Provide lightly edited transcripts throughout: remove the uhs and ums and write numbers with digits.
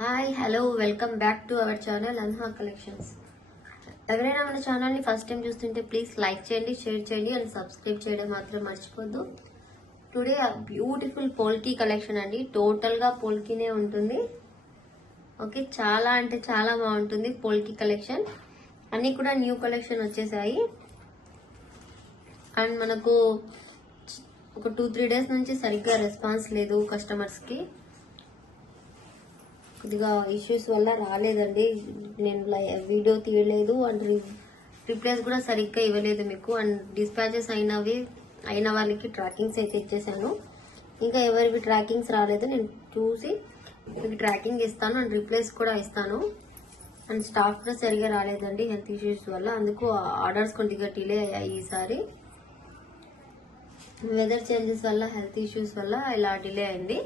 Hi hello welcome back to our channel Anha collections. ఎవరైనా మన ఛానల్ని ఫస్ట్ టైం చూస్తుంటే ప్లీజ్ లైక్ చేయండి, షేర్ చేయండి అండ్ సబ్స్క్రైబ్ చేయడం మాత్రం మర్చిపోద్దు. టుడే బ్యూటిఫుల్ పోల్కీ కలెక్షన్ అండి. టోటల్గా పోల్కీనే ఉంటుంది. ఓకే, చాలా అంటే చాలా బాగుంటుంది పోల్కీ కలెక్షన్. అన్నీ కూడా న్యూ కలెక్షన్ వచ్చేసాయి. అండ్ మనకు ఒక 2-3 డేస్ నుంచి సరిగ్గా రెస్పాన్స్ లేదు కస్టమర్స్కి. కొద్దిగా ఇష్యూస్ వల్ల రాలేదండి. నేను వీడియో తీయలేదు అండ్ రిప్లైస్ కూడా సరిగ్గా ఇవ్వలేదు మీకు. అండ్ డిస్పాచెస్ అయిన వాళ్ళకి ట్రాకింగ్స్ అయితే ఇచ్చేసాను. ఇంకా ఎవరివి ట్రాకింగ్స్ రాలేదు, నేను చూసి మీకు ట్రాకింగ్ ఇస్తాను అండ్ రిప్లైస్ కూడా ఇస్తాను. అండ్ స్టాక్ కూడా సరిగా రాలేదండి హెల్త్ ఇష్యూస్ వల్ల. అందుకు ఆర్డర్స్ కొద్దిగా డిలే అయ్యాయి ఈసారి. వెదర్ చేంజెస్ వల్ల, హెల్త్ ఇష్యూస్ వల్ల ఇలా డిలే అయింది.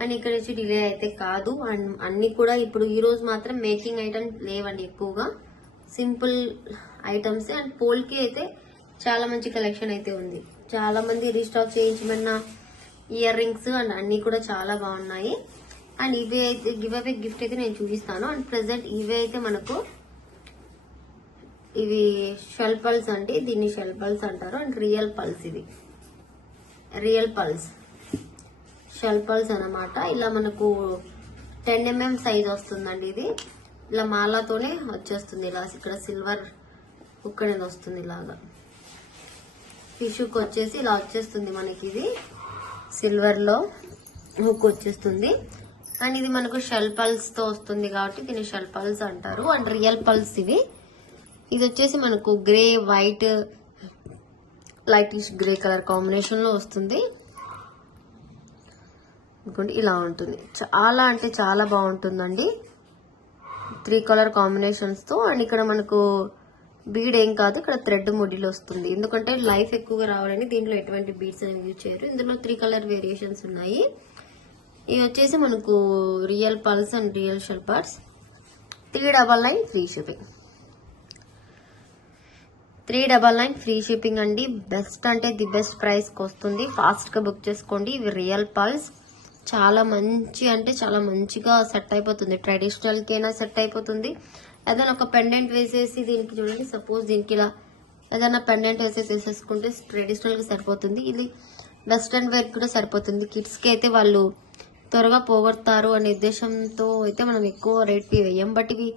అండ్ ఇక్కడ నుంచి డిలే అయితే కాదు. అండ్ అన్ని కూడా ఇప్పుడు ఈ రోజు మాత్రం మేకింగ్ ఐటమ్స్ లేవండి, ఎక్కువగా సింపుల్ ఐటమ్స్. అండ్ పోల్కి అయితే చాలా మంచి కలెక్షన్ అయితే ఉంది. చాలా మంది రీస్టాక్ చేయించమన్న ఇయర్ రింగ్స్ అండ్ అన్ని కూడా చాలా బాగున్నాయి. అండ్ ఇవే అయితే గివ్ అవే గిఫ్ట్ అయితే నేను చూపిస్తాను. అండ్ ప్రెసెంట్ ఇవే అయితే మనకు ఇవి షెల్ పల్స్ అండి, దీన్ని షెల్ పల్స్ అంటారు. అండ్ రియల్ పల్స్, ఇది రియల్ పల్స్ షెల్ పల్స్ అన్నమాట. ఇలా మనకు 10 mm సైజ్ వస్తుందండి. ఇది ఇలా మాలాతోనే వచ్చేస్తుంది. ఇలా ఇక్కడ సిల్వర్ హుక్ అనేది వస్తుంది. ఇలాగా ఫిషుక్ వచ్చేసి ఇలా వచ్చేస్తుంది మనకి. ఇది సిల్వర్ లో హుక్ వచ్చేస్తుంది. అండ్ ఇది మనకు షెల్ పల్స్ తో వస్తుంది కాబట్టి దీన్ని షెల్ పల్స్ అంటారు. అండ్ రియల్ పల్స్ ఇవి. ఇది వచ్చేసి మనకు grey, white, lightish grey colour combination లో వస్తుంది. ఇలా ఉంటుంది. చాలా అంటే చాలా బాగుంటుందండి, 3 కలర్ కాంబినేషన్స్ తో. అండ్ ఇక్కడ మనకు బీడ్ ఏం కాదు, ఇక్కడ థ్రెడ్ ముడిలో వస్తుంది. ఎందుకంటే లైఫ్ ఎక్కువగా రావాలని దీంట్లో ఎటువంటి బీడ్స్ అనేవి యూజ్ చేయరు. ఇందులో 3 కలర్ వేరియేషన్స్ ఉన్నాయి. ఇవి వచ్చేసి మనకు real pulse and real shell pulse. 399 free shipping. 399 free shipping అండి. బెస్ట్ అంటే ది బెస్ట్ ప్రైస్ కి వస్తుంది. ఫాస్ట్ గా బుక్ చేసుకోండి. ఇవి రియల్ పల్స్ చాలా మంచి అంటే చాలా మంచిగా సెట్ అయిపోతుంది. ట్రెడిషనల్ కైనా సెట్ అయిపోతుంది. ఏదైనా ఒక పెండెంట్ వేసేసి దీనికి చూడండి, సపోజ్ దీనికి ఇలా ఏదైనా పెండెంట్ వేసేసుకుంటే ట్రెడిషనల్ గా సరిపోతుంది. ఇది వెస్ట్రన్ వేర్ కూడా సరిపోతుంది. కిడ్స్ కి అయితే వాళ్ళు త్వరగా పోగొడతారు అనే ఉద్దేశంతో అయితే మనం ఎక్కువ రేట్ వేయం. బట్ ఇవి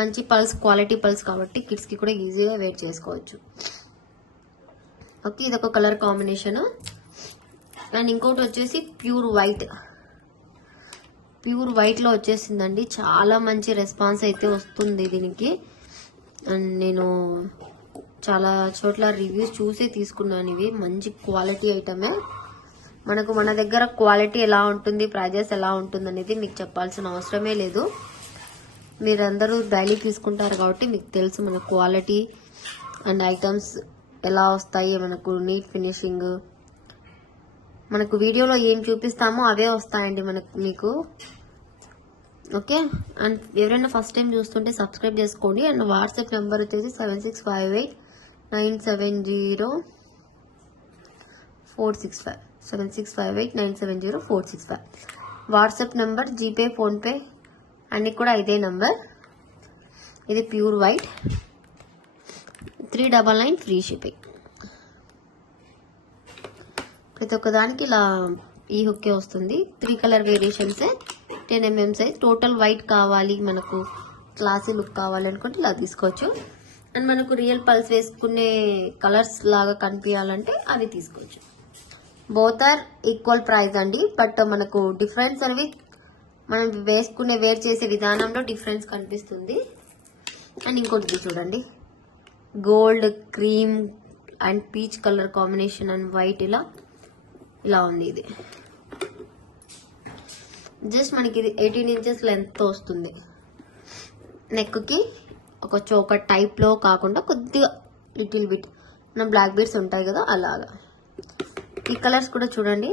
మంచి పల్స్, క్వాలిటీ పల్స్ కాబట్టి కిడ్స్ కి కూడా ఈజీగా వేర్ చేసుకోవచ్చు. ఓకే, ఇదొక కలర్ కాంబినేషన్. అండ్ ఇంకోటి వచ్చేసి ప్యూర్ వైట్ లో వచ్చేసిందండి. చాలా మంచి రెస్పాన్స్ అయితే వస్తుంది దీనికి. అండ్ నేను చాలా చోట్ల రివ్యూస్ చూసే తీసుకున్నాను. ఇవి మంచి క్వాలిటీ ఐటమే. మనకు మన దగ్గర క్వాలిటీ ఎలా ఉంటుంది, ప్రైజెస్ ఎలా ఉంటుంది అనేది మీకు చెప్పాల్సిన అవసరమే లేదు. మీరందరూ డైలీ తీసుకుంటారు కాబట్టి మీకు తెలుసు మన క్వాలిటీ అండ్ ఐటమ్స్ ఎలా వస్తాయి. మనకు నీట్ ఫినిషింగ్, మనకు వీడియోలో ఏం చూపిస్తామో అవే వస్తాయండి మీకు. ఓకే, అండ్ ఎవరైనా ఫస్ట్ టైం చూస్తుంటే సబ్స్క్రైబ్ చేసుకోండి. అండ్ వాట్సాప్ నెంబర్ వచ్చేసి 7658970465 7658970465 వాట్సాప్ నెంబర్. జీపే, ఫోన్పే అన్ని కూడా ఇదే నెంబర్. ఇది ప్యూర్ వైట్, 399 ఫ్రీ షిప్పింగ్. ప్రతి ఒక్కదానికి ఇలా ఈ హుక్కే వస్తుంది. 3 colour variations, 10 mm size. Total white కావాలి, మనకు క్లాసీ లుక్ కావాలి అనుకుంటే ఇలా తీసుకోవచ్చు. అండ్ మనకు రియల్ పల్స్ వేసుకునే కలర్స్ లాగా కనిపించాలంటే అవి తీసుకోవచ్చు. బోత్ ఆర్ ఈక్వల్ ప్రైస్ అండి. బట్ మనకు డిఫరెన్స్ అనేవి మనం వేర్ చేసే విధానంలో డిఫరెన్స్ కనిపిస్తుంది. అండ్ ఇంకోటి చూడండి, gold, cream and peach colour combination and white ఇలా ఉంది. ఇది జస్ట్ మనకి ఇది 18 inches లెంత్ తో వస్తుంది. నెక్ కి ఒక చోకర్ టైప్ లో కాకుండా కొద్దిగా లిటిల్ బిట్ మన బ్లాక్ బీడ్స్ ఉంటాయి కదా, అలాగా. ఈ కలర్స్ కూడా చూడండి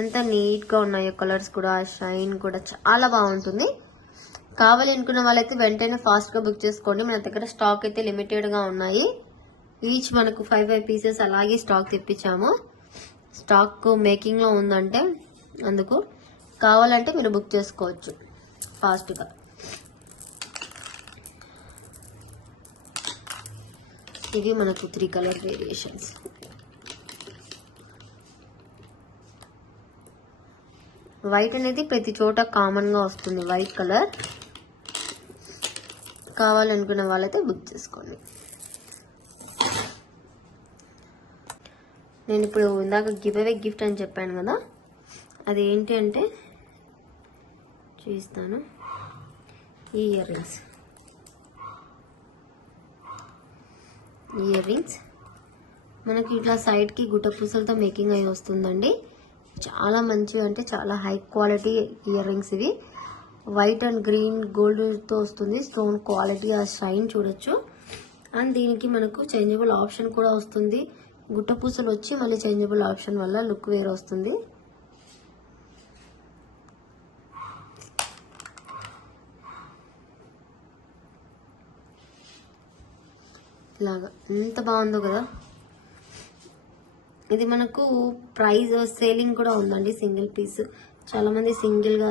ఎంత నీట్ గా ఉన్నాయో. కలర్స్ కూడా, షైన్ కూడా చాలా బాగుంటుంది. కావాలి అనుకున్న వాళ్ళైతే వెంటనే ఫాస్ట్ గా బుక్ చేసుకోండి. మన దగ్గర స్టాక్ అయితే లిమిటెడ్ గా ఉన్నాయి. ఈచ్ మనకు 5 పీసెస్ అలాగే స్టాక్ తెప్పించాము. స్టాక్ మేకింగ్ లో ఉందంటే అందుకు కావాలంటే మీరు బుక్ చేసుకోవచ్చు ఫాస్ట్గా. ఇవి మనకు 3 కలర్ వేరియేషన్స్. వైట్ అనేది ప్రతి చోట కామన్గా వస్తుంది, వైట్ కలర్. కావాలనుకున్న వాళ్ళైతే బుక్ చేసుకోండి. నేను ఇప్పుడు ఇందాక గివ్ అవే గిఫ్ట్ అని చెప్పాను కదా, అది ఏంటి అంటే చూపిస్తాను. ఈ ఇయర్ రింగ్స్ మనకి ఇట్లా సైడ్కి గుట్ట పూసలతో మేకింగ్ అయ్యి వస్తుందండి. చాలా మంచివి, అంటే చాలా హై క్వాలిటీ ఇయర్ రింగ్స్ ఇవి. వైట్ అండ్ గ్రీన్ గోల్డ్తో వస్తుంది. స్టోన్ క్వాలిటీ, ఆ షైన్ చూడొచ్చు. అండ్ దీనికి మనకు చేంజబుల్ ఆప్షన్ కూడా వస్తుంది. గుట్ట పూసలు వచ్చి మళ్ళీ చేంజబుల్ ఆప్షన్ వల్ల లుక్ వేరే వస్తుంది. ఇలాగా ఎంత బాగుందో కదా. ఇది మనకు ప్రైస్ సేలింగ్ కూడా ఉందండి, సింగిల్ పీస్. చాలా మంది సింగిల్ గా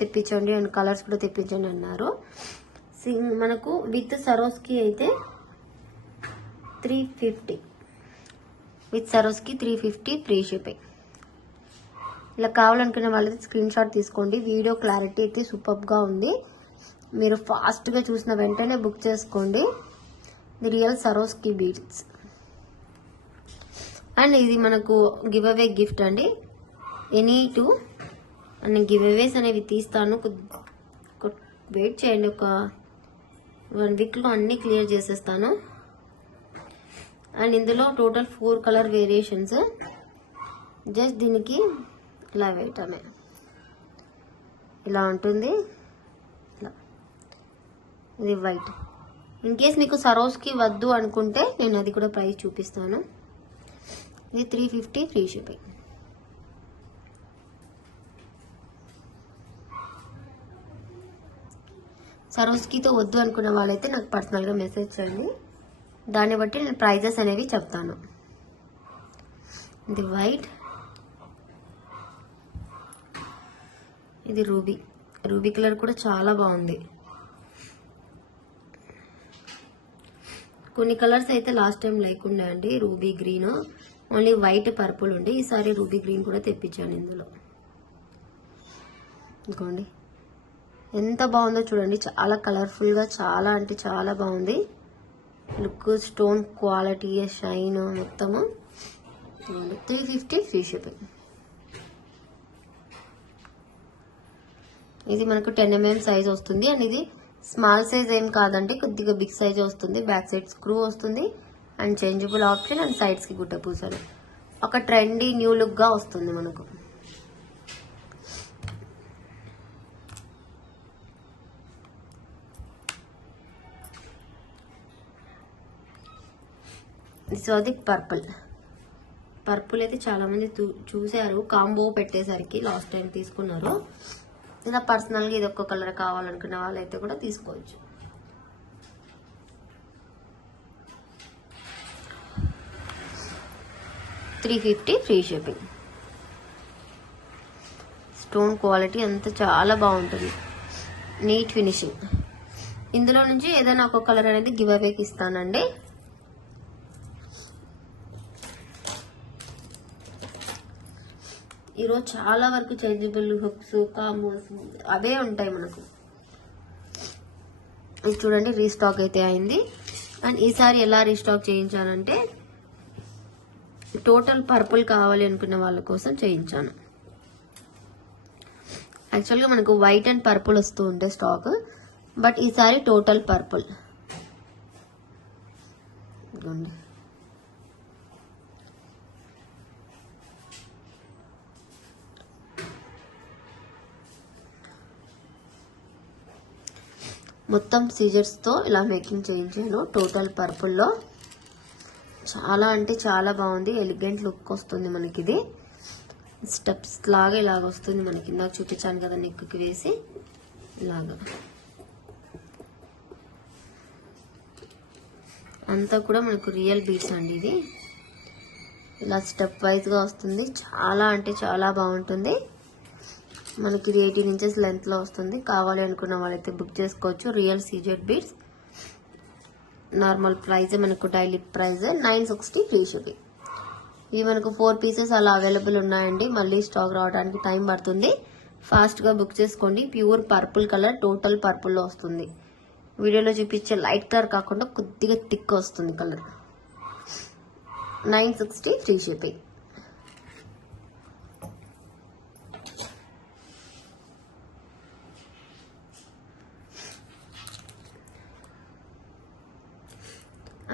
తెప్పించండి అండ్ కలర్స్ కూడా తెప్పించండి అన్నారు. మనకు విత్ సరోస్కి అయితే 350, విత్ సరోస్కి 350 ఫ్రీ షిప్పింగ్. ఇలా కావాలనుకునే వాళ్ళైతే స్క్రీన్ షాట్ తీసుకోండి. వీడియో క్లారిటీ అయితే సూపర్గా ఉంది. మీరు ఫాస్ట్గా చూసిన వెంటనే బుక్ చేసుకోండి. The real సరోస్కి beads. అండ్ ఇది మనకు గివ్ అవే గిఫ్ట్ అండి. ఎనీ 2 నేను గివ్ అవేస్ అనేవి తీస్తాను, వెయిట్ చేయండి. ఒక 1 వీక్లో అన్నీ క్లియర్ చేసేస్తాను. అండ్ ఇందులో టోటల్ 4 కలర్ వేరియేషన్స్. జస్ట్ దీనికి ఇలా వేయటమే, ఇలా ఉంటుంది. ఇలా ఇది వైట్. ఇన్ కేస్ మీకు సరోస్కి వద్దు అనుకుంటే నేను అది కూడా ప్రైస్ చూపిస్తాను. ఇది 350 ఫ్రీ షిప్పింగ్. సరోస్కితో వద్దు అనుకున్న వాళ్ళైతే నాకు పర్సనల్గా మెసేజ్ చేయండి, దాన్ని బట్టి నేను ప్రైజెస్ అనేవి చెప్తాను. ఇది వైట్, ఇది రూబీ. రూబీ కలర్ కూడా చాలా బాగుంది. కొన్ని కలర్స్ అయితే లాస్ట్ టైం లేకుండా అండి, ruby green, only white purple ఉండి. ఈసారి రూబీ గ్రీన్ కూడా తెప్పించాను ఇందులో. ఇంకోండి ఎంత బాగుందో చూడండి, చాలా కలర్ఫుల్గా, చాలా అంటే చాలా బాగుంది లుక్. స్టోన్ క్వాలిటీ, షైన్ మొత్తము. 350 ఫ్రీ షిప్పింగ్. ఇది మనకు 10 mm సైజ్ వస్తుంది. అండ్ ఇది స్మాల్ సైజ్ ఏం కాదండి, కొద్దిగా బిగ్ సైజ్ వస్తుంది. బ్యాక్ సైడ్ స్క్రూ వస్తుంది and changeable option. And sides కి గుట్ట పూసలు. ఒక ట్రెండీ న్యూ లుక్ గా వస్తుంది మనకు. సో అది పర్పుల్ అయితే చాలా మంది చూసారు, కాంబో పెట్టేసరికి లాస్ట్ టైం తీసుకున్నారు. ఇలా పర్సనల్గా ఇది ఒక్క కలర్ కావాలనుకున్న వాళ్ళైతే కూడా తీసుకోవచ్చు. $350 ఫ్రీ షిప్పింగ్. స్టోన్ క్వాలిటీ అంతా చాలా బాగుంటుంది, నీట్ ఫినిషింగ్. ఇందులో నుంచి ఏదైనా ఒక కలర్ అనేది గివ్ అవేకి ఇస్తానండి. ఈరోజు చాలా వరకు చేంజబుల్ హుక్స్, కాంబోస్ అవే ఉంటాయి మనకు. ఇది చూడండి, రీస్టాక్ అయితే అయింది. అండ్ ఈసారి ఎలా రీస్టాక్ చేయించానంటే టోటల్ పర్పుల్ కావాలి అనుకున్న వాళ్ళ కోసం చేయించాను. యాక్చువల్గా మనకు వైట్ అండ్ పర్పుల్ వస్తూ ఉంటే స్టాక్, బట్ ఈసారి టోటల్ పర్పుల్. మొత్తం సీజర్స్తో ఇలా మేకింగ్ చేయించాను టోటల్ పర్పుల్లో. చాలా అంటే చాలా బాగుంది, ఎలిగెంట్ లుక్ వస్తుంది మనకి. ఇది స్టెప్స్ లాగా ఇలాగ వస్తుంది మనకి. ఇందాక చూపించాను కదా నెక్కి వేసి ఇలాగా. అంతా కూడా మనకు రియల్ బీడ్స్ అండి. ఇది ఇలా స్టెప్ వైజ్గా వస్తుంది. చాలా అంటే చాలా బాగుంటుంది. మనకి ఇది 18 ఇంచెస్ లెంత్ లో వస్తుంది. కావాలి అనుకున్న వాళ్ళైతే బుక్ చేసుకోవచ్చు. Real CZ beads. Normal price మనకు డైలీ ప్రైస్ 960 ఫ్రీ షిప్పింగ్. ఇవి మనకు 4 పీసెస్ అలా అవైలబుల్ ఉన్నాయండి. మళ్ళీ స్టాక్ రావడానికి టైం పడుతుంది. ఫాస్ట్ గా బుక్ చేసుకోండి. Pure purple colour, total purple లో వస్తుంది. వీడియోలో చూపించే లైట్ కలర్ కాకుండా కొద్దిగా థిక్ వస్తుంది colour. 960 free shipping.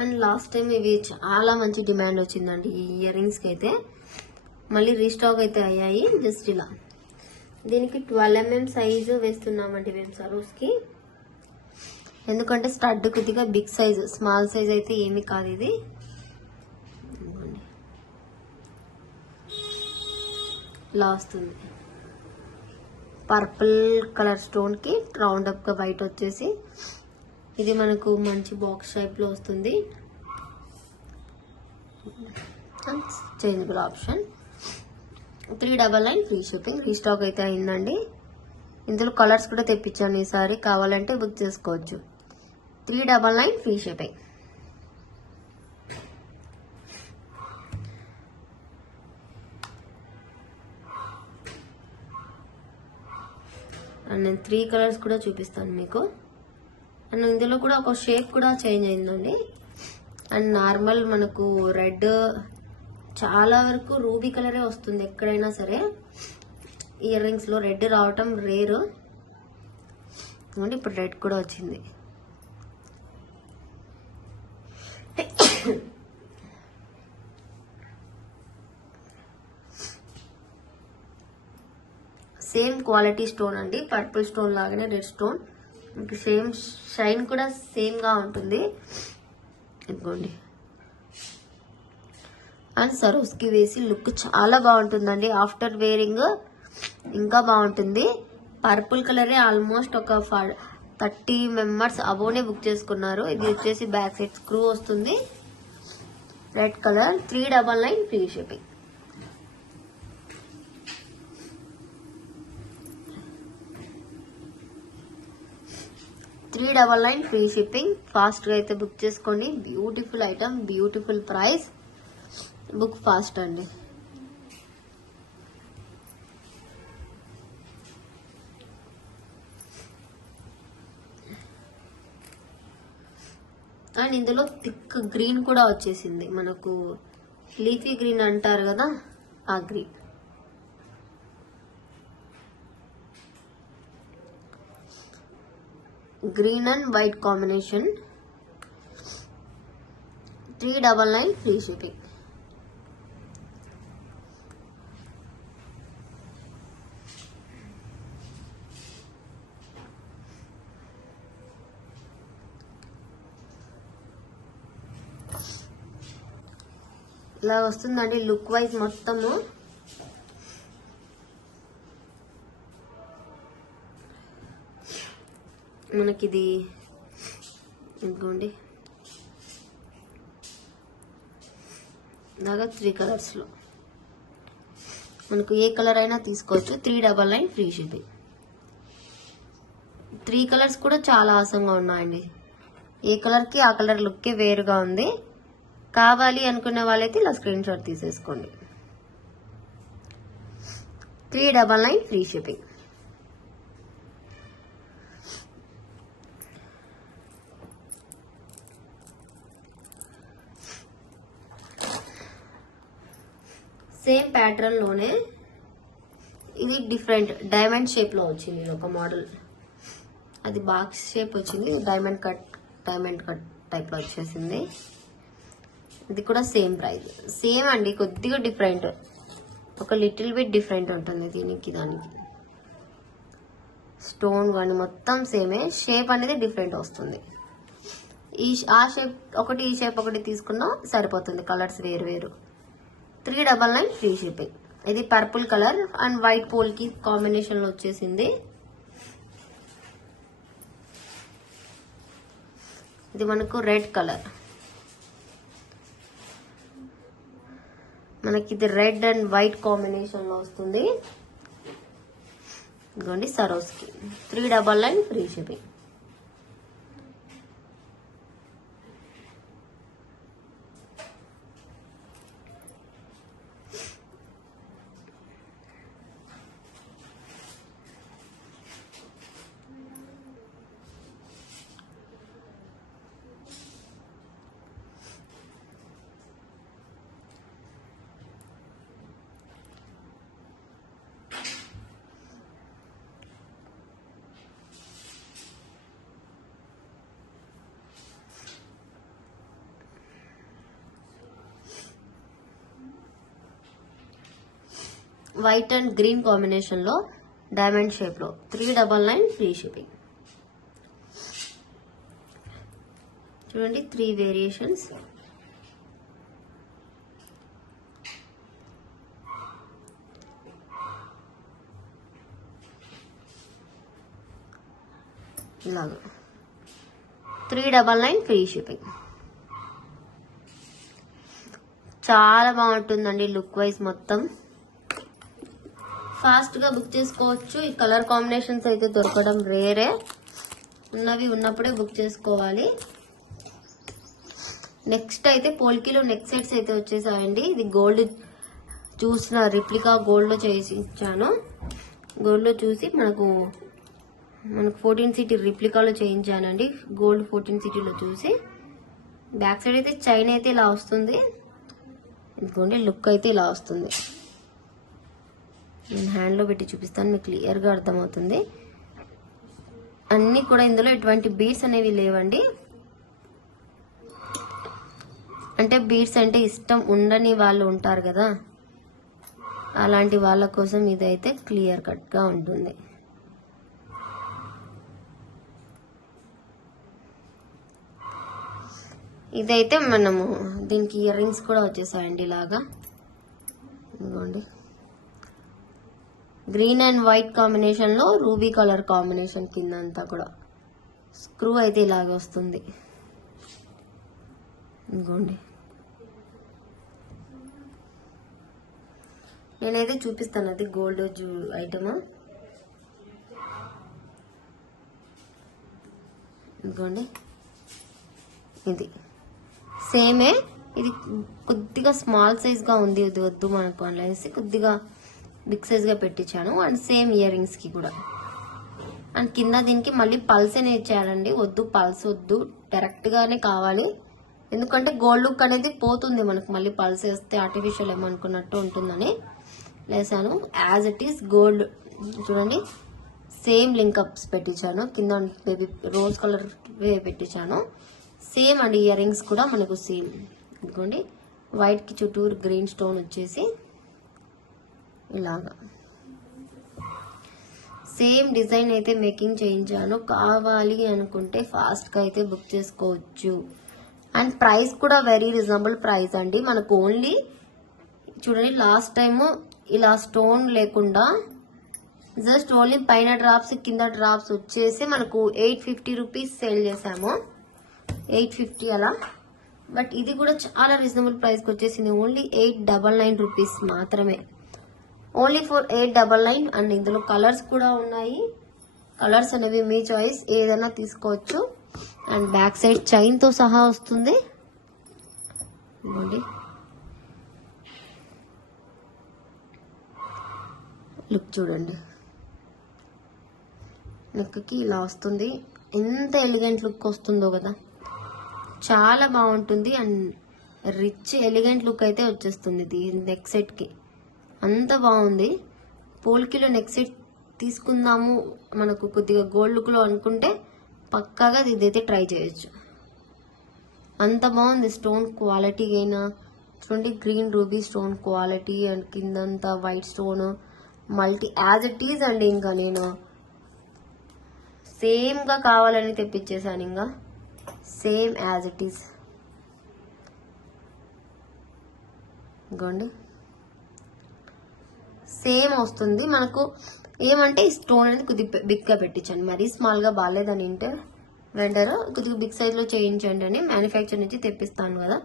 And last time ఇవి చాలా మంచి డిమాండ్ వచ్చిందండి. ఈ ఇయర్ రింగ్స్కి అయితే మళ్ళీ రీస్టాక్ అయితే అయ్యాయి. జస్ట్ ఇలా దీనికి 12 mm సైజు వేస్తున్నామండి మేము సరోస్కి. ఎందుకంటే స్టడ్ కొద్దిగా బిగ్ సైజ్, స్మాల్ సైజ్ అయితే ఏమి కాదు. ఇది ఇలా వస్తుంది. పర్పుల్ కలర్ స్టోన్ కి రౌండ్ అప్ గా వైట్ వచ్చేసి ఇది మనకు మంచి బాక్స్ షేప్ లో వస్తుంది. Changeable option. 399 free shipping. Restock అయితే అయిందండి. ఇందులో కలర్స్ కూడా తెప్పించాను ఈసారి. కావాలంటే బుక్ చేసుకోవచ్చు. 399 ఫ్రీ షిప్పింగ్. అండ్ నేను 3 కలర్స్ కూడా చూపిస్తాను మీకు. అండ్ ఇందులో కూడా ఒక షేప్ కూడా చేంజ్ అయిందండి. అండ్ నార్మల్ మనకు రెడ్, చాలా వరకు రూబీ కలరే వస్తుంది ఎక్కడైనా సరే. ఇయర్ రింగ్స్ లో రెడ్ రావటం రేరు. ఇప్పుడు రెడ్ కూడా వచ్చింది. సేమ్ క్వాలిటీ స్టోన్ అండి. పర్పుల్ స్టోన్ లాగానే రెడ్ స్టోన్. మీకు సేమ్ షైన్ కూడా సేమ్ గా ఉంటుంది. ఇదిగోండి. అండ్ సరోస్కి వేసి లుక్ చాలా బాగుంటుందండి. ఆఫ్టర్ వేరింగ్ ఇంకా బాగుంటుంది. పర్పుల్ కలరే ఆల్మోస్ట్ ఒక 30 మెంబర్స్ అబోనే బుక్ చేసుకున్నారు. ఇది వచ్చేసి బ్యాక్ సైడ్ స్క్రూ వస్తుంది. Red colour. 399 free shipping. $399 free shipping. Fast గా అయితే బుక్ చేసుకోండి. Beautiful item, beautiful price. Book fast అండి. అండ్ ఇందులో థిక్ గ్రీన్ కూడా వచ్చేసింది. మనకు లీఫీ గ్రీన్ అంటారు కదా, ఆ green. Green and white combination. 399 free shipping. ఇలా వస్తుందండి లుక్ వైజ్ మొత్తము. మనకిది ఇదిగోండి ఇలాగా 3 కలర్స్ లో మనకు ఏ కలర్ అయినా తీసుకోవచ్చు. 399 ఫ్రీ షిప్పింగ్. 3 కలర్స్ కూడా చాలా ఆసంగా ఉన్నాయండి. ఏ కలర్ కి ఆ కలర్ లుక్కే వేరుగా ఉంది. కావాలి అనుకునే వాళ్ళైతే ఇలా స్క్రీన్ షాట్ తీసేసుకోండి. 399 ఫ్రీ షిప్పింగ్. సేమ్ ప్యాటర్న్ లోనే ఇది డిఫరెంట్ డైమండ్ షేప్ లో వచ్చింది. ఇది ఒక మోడల్. అది బాక్స్ షేప్ వచ్చింది. డైమండ్ కట్ టైప్ లో వచ్చేసింది. ఇది కూడా సేమ్ ప్రైస్. సేమ్ అండి, కొద్దిగా డిఫరెంట్. ఒక లిటిల్ బిట్ డిఫరెంట్ ఉంటుంది దీనికి దానికి. స్టోన్ కానీ మొత్తం సేమే. షేప్ అనేది డిఫరెంట్ వస్తుంది. ఆ షేప్ ఒకటి, ఈ షేప్ ఒకటి తీసుకున్నా సరిపోతుంది. కలర్స్ వేరు వేరు. 399 ఫ్రీ షిప్పింగ్. ఇది purple colour and white pole కి కాంబినేషన్ లో వచ్చేసింది. ఇది మనకు రెడ్ కలర్. మనకి ఇది రెడ్ అండ్ వైట్ కాంబినేషన్ లో వస్తుంది. ఇదిగోండి సరోస్కి 399 free shipping. White and green combination లో డైమండ్ షేప్ లో 399 ఫ్రీ షిప్పింగ్. చూడండి 3 వేరియేషన్స్. ఇలాగా 399 ఫ్రీ షిప్పింగ్. చాలా బాగుంటుందండి లుక్ వైజ్ మొత్తం. ఫాస్ట్ గా బుక్ చేసుకోవచ్చు. ఈ కలర్ కాంబినేషన్స్ అయితే దొరకడం రేరే, ఉన్నవి ఉన్నప్పుడే బుక్ చేసుకోవాలి. నెక్స్ట్ అయితే పోల్కీలో నెక్ సెట్స్ అయితే వచ్చేసాయండి. ఇది గోల్డ్ చూసిన రిప్లికా గోల్డ్ లో చేసి ఇచ్చాను. గోల్డ్ లో చూసి మనకు 14 సిటీ రిప్లికాలో చేయించానండి. గోల్డ్ 14 సిటీలో చూసి. బ్యాక్ సైడ్ అయితే చైన్ అయితే ఇలా వస్తుంది. ఇదిగోండి లుక్ అయితే ఇలా వస్తుంది. నేను హ్యాండ్లో పెట్టి చూపిస్తాను, మీకు క్లియర్గా అర్థమవుతుంది. అన్నీ కూడా ఇందులో ఎటువంటి బీడ్స్ అనేవి లేవండి. అంటే బీడ్స్ అంటే ఇష్టం ఉండని వాళ్ళు ఉంటారు కదా, అలాంటి వాళ్ళ కోసం ఇదైతే క్లియర్ కట్గా ఉంటుంది. ఇదైతే మనము దీనికి ఇయర్ రింగ్స్ కూడా వచ్చేసాయండి ఇలాగా. ఇదిగోండి గ్రీన్ అండ్ వైట్ కాంబినేషన్ లో రూబీ కలర్ కాంబినేషన్ కింద అంతా కూడా స్క్రూ అయితే ఇలాగ వస్తుంది. ఇంకోండి నేనైతే చూపిస్తాను, అది గోల్డ్ ఐటమ్. ఇంకోండి ఇది సేమే, ఇది కొద్దిగా స్మాల్ సైజ్ గా ఉంది, ఇది వద్దు మనకు అనేసి కొద్దిగా బిగ్ సైజ్ గా పెట్టించాను. అండ్ సేమ్ ఇయర్ రింగ్స్ కి కూడా. అండ్ కింద దీనికి మళ్ళీ పల్స్ అనే ఇచ్చారండి. వద్దు పల్స్ వద్దు, డైరెక్ట్ గానే కావాలి. ఎందుకంటే గోల్డ్ లుక్ అనేది పోతుంది మనకు, మళ్ళీ పల్స్ వేస్తే ఆర్టిఫిషియల్ ఏమనుకున్నట్టు ఉంటుందని లేసాను. యాజ్ ఇట్ ఈస్ గోల్డ్ చూడండి, సేమ్ లింకప్స్ పెట్టించాను. కింద బేబీ రోజ్ కలర్ పెట్టించాను. సేమ్ అండ్ ఇయర్ రింగ్స్ కూడా మనకు సేమ్. ఇదిగోండి వైట్ కి చుట్టూరు గ్రీన్ స్టోన్ వచ్చేసి ఇలాగా సేమ్ డిజైన్ అయితే మేకింగ్ చేయించాను. కావాలి అనుకుంటే ఫాస్ట్ గా అయితే బుక్ చేసుకోవచ్చు. అండ్ ప్రైస్ కూడా వెరీ రీజనబుల్ ప్రైస్ అండి. మనకు ఓన్లీ చూడండి లాస్ట్ టైము ఇలా స్టోన్ లేకుండా జస్ట్ ఓన్లీ పైన డ్రాప్స్ కింద డ్రాప్స్ వచ్చేసి మనకు 850 రూపీస్ సేల్ చేసాము, 850 అలా. బట్ ఇది కూడా చాలా రీజనబుల్ ప్రైస్కి వచ్చేసింది, ఓన్లీ 899 రూపీస్ మాత్రమే, ఓన్లీ ఫర్ 899. అండ్ ఇందులో కలర్స్ కూడా ఉన్నాయి, కలర్స్ అనేవి మీ చాయిస్, ఏదైనా తీసుకోవచ్చు. అండ్ బ్యాక్ సైడ్ చైన్ తో సహా వస్తుంది. లుక్ చూడండి, నెక్కి ఇలా వస్తుంది. ఎంత ఎలిగెంట్ లుక్ వస్తుందో కదా, చాలా బాగుంటుంది. అండ్ రిచ్ ఎలిగెంట్ లుక్ అయితే వచ్చేస్తుంది దీని నెక్ సెట్ కి, అంత బాగుంది. పోల్కిలో నెక్ సెట్ తీసుకుందాము మనకు కొద్దిగా గోల్డ్ లుక్ లో అనుకుంటే పక్కాగా ఇదైతే ట్రై చేయొచ్చు, అంత బాగుంది. స్టోన్ క్వాలిటీ అయినా చూడండి, green ruby stone quality and కిందంతా white stone multi as it is అండి. ఇంకా నేను సేమ్ గా కావాలని తెప్పించేసాను, ఇంకా సేమ్ యాజ్ ఇట్ ఈజ్. ఇంకోండి సేమ్ వస్తుంది మనకు. ఏమంటే ఈ స్టోన్ అనేది కొద్దిగా బిగ్ గా పెట్టించండి, మరీ స్మాల్ గా బాగాలేదని అంటే వెండర్ కొద్దిగా బిగ్ సైజ్ లో చేయించండి అని మ్యానుఫ్యాక్చర్ నుంచి తెప్పిస్తాను కదా.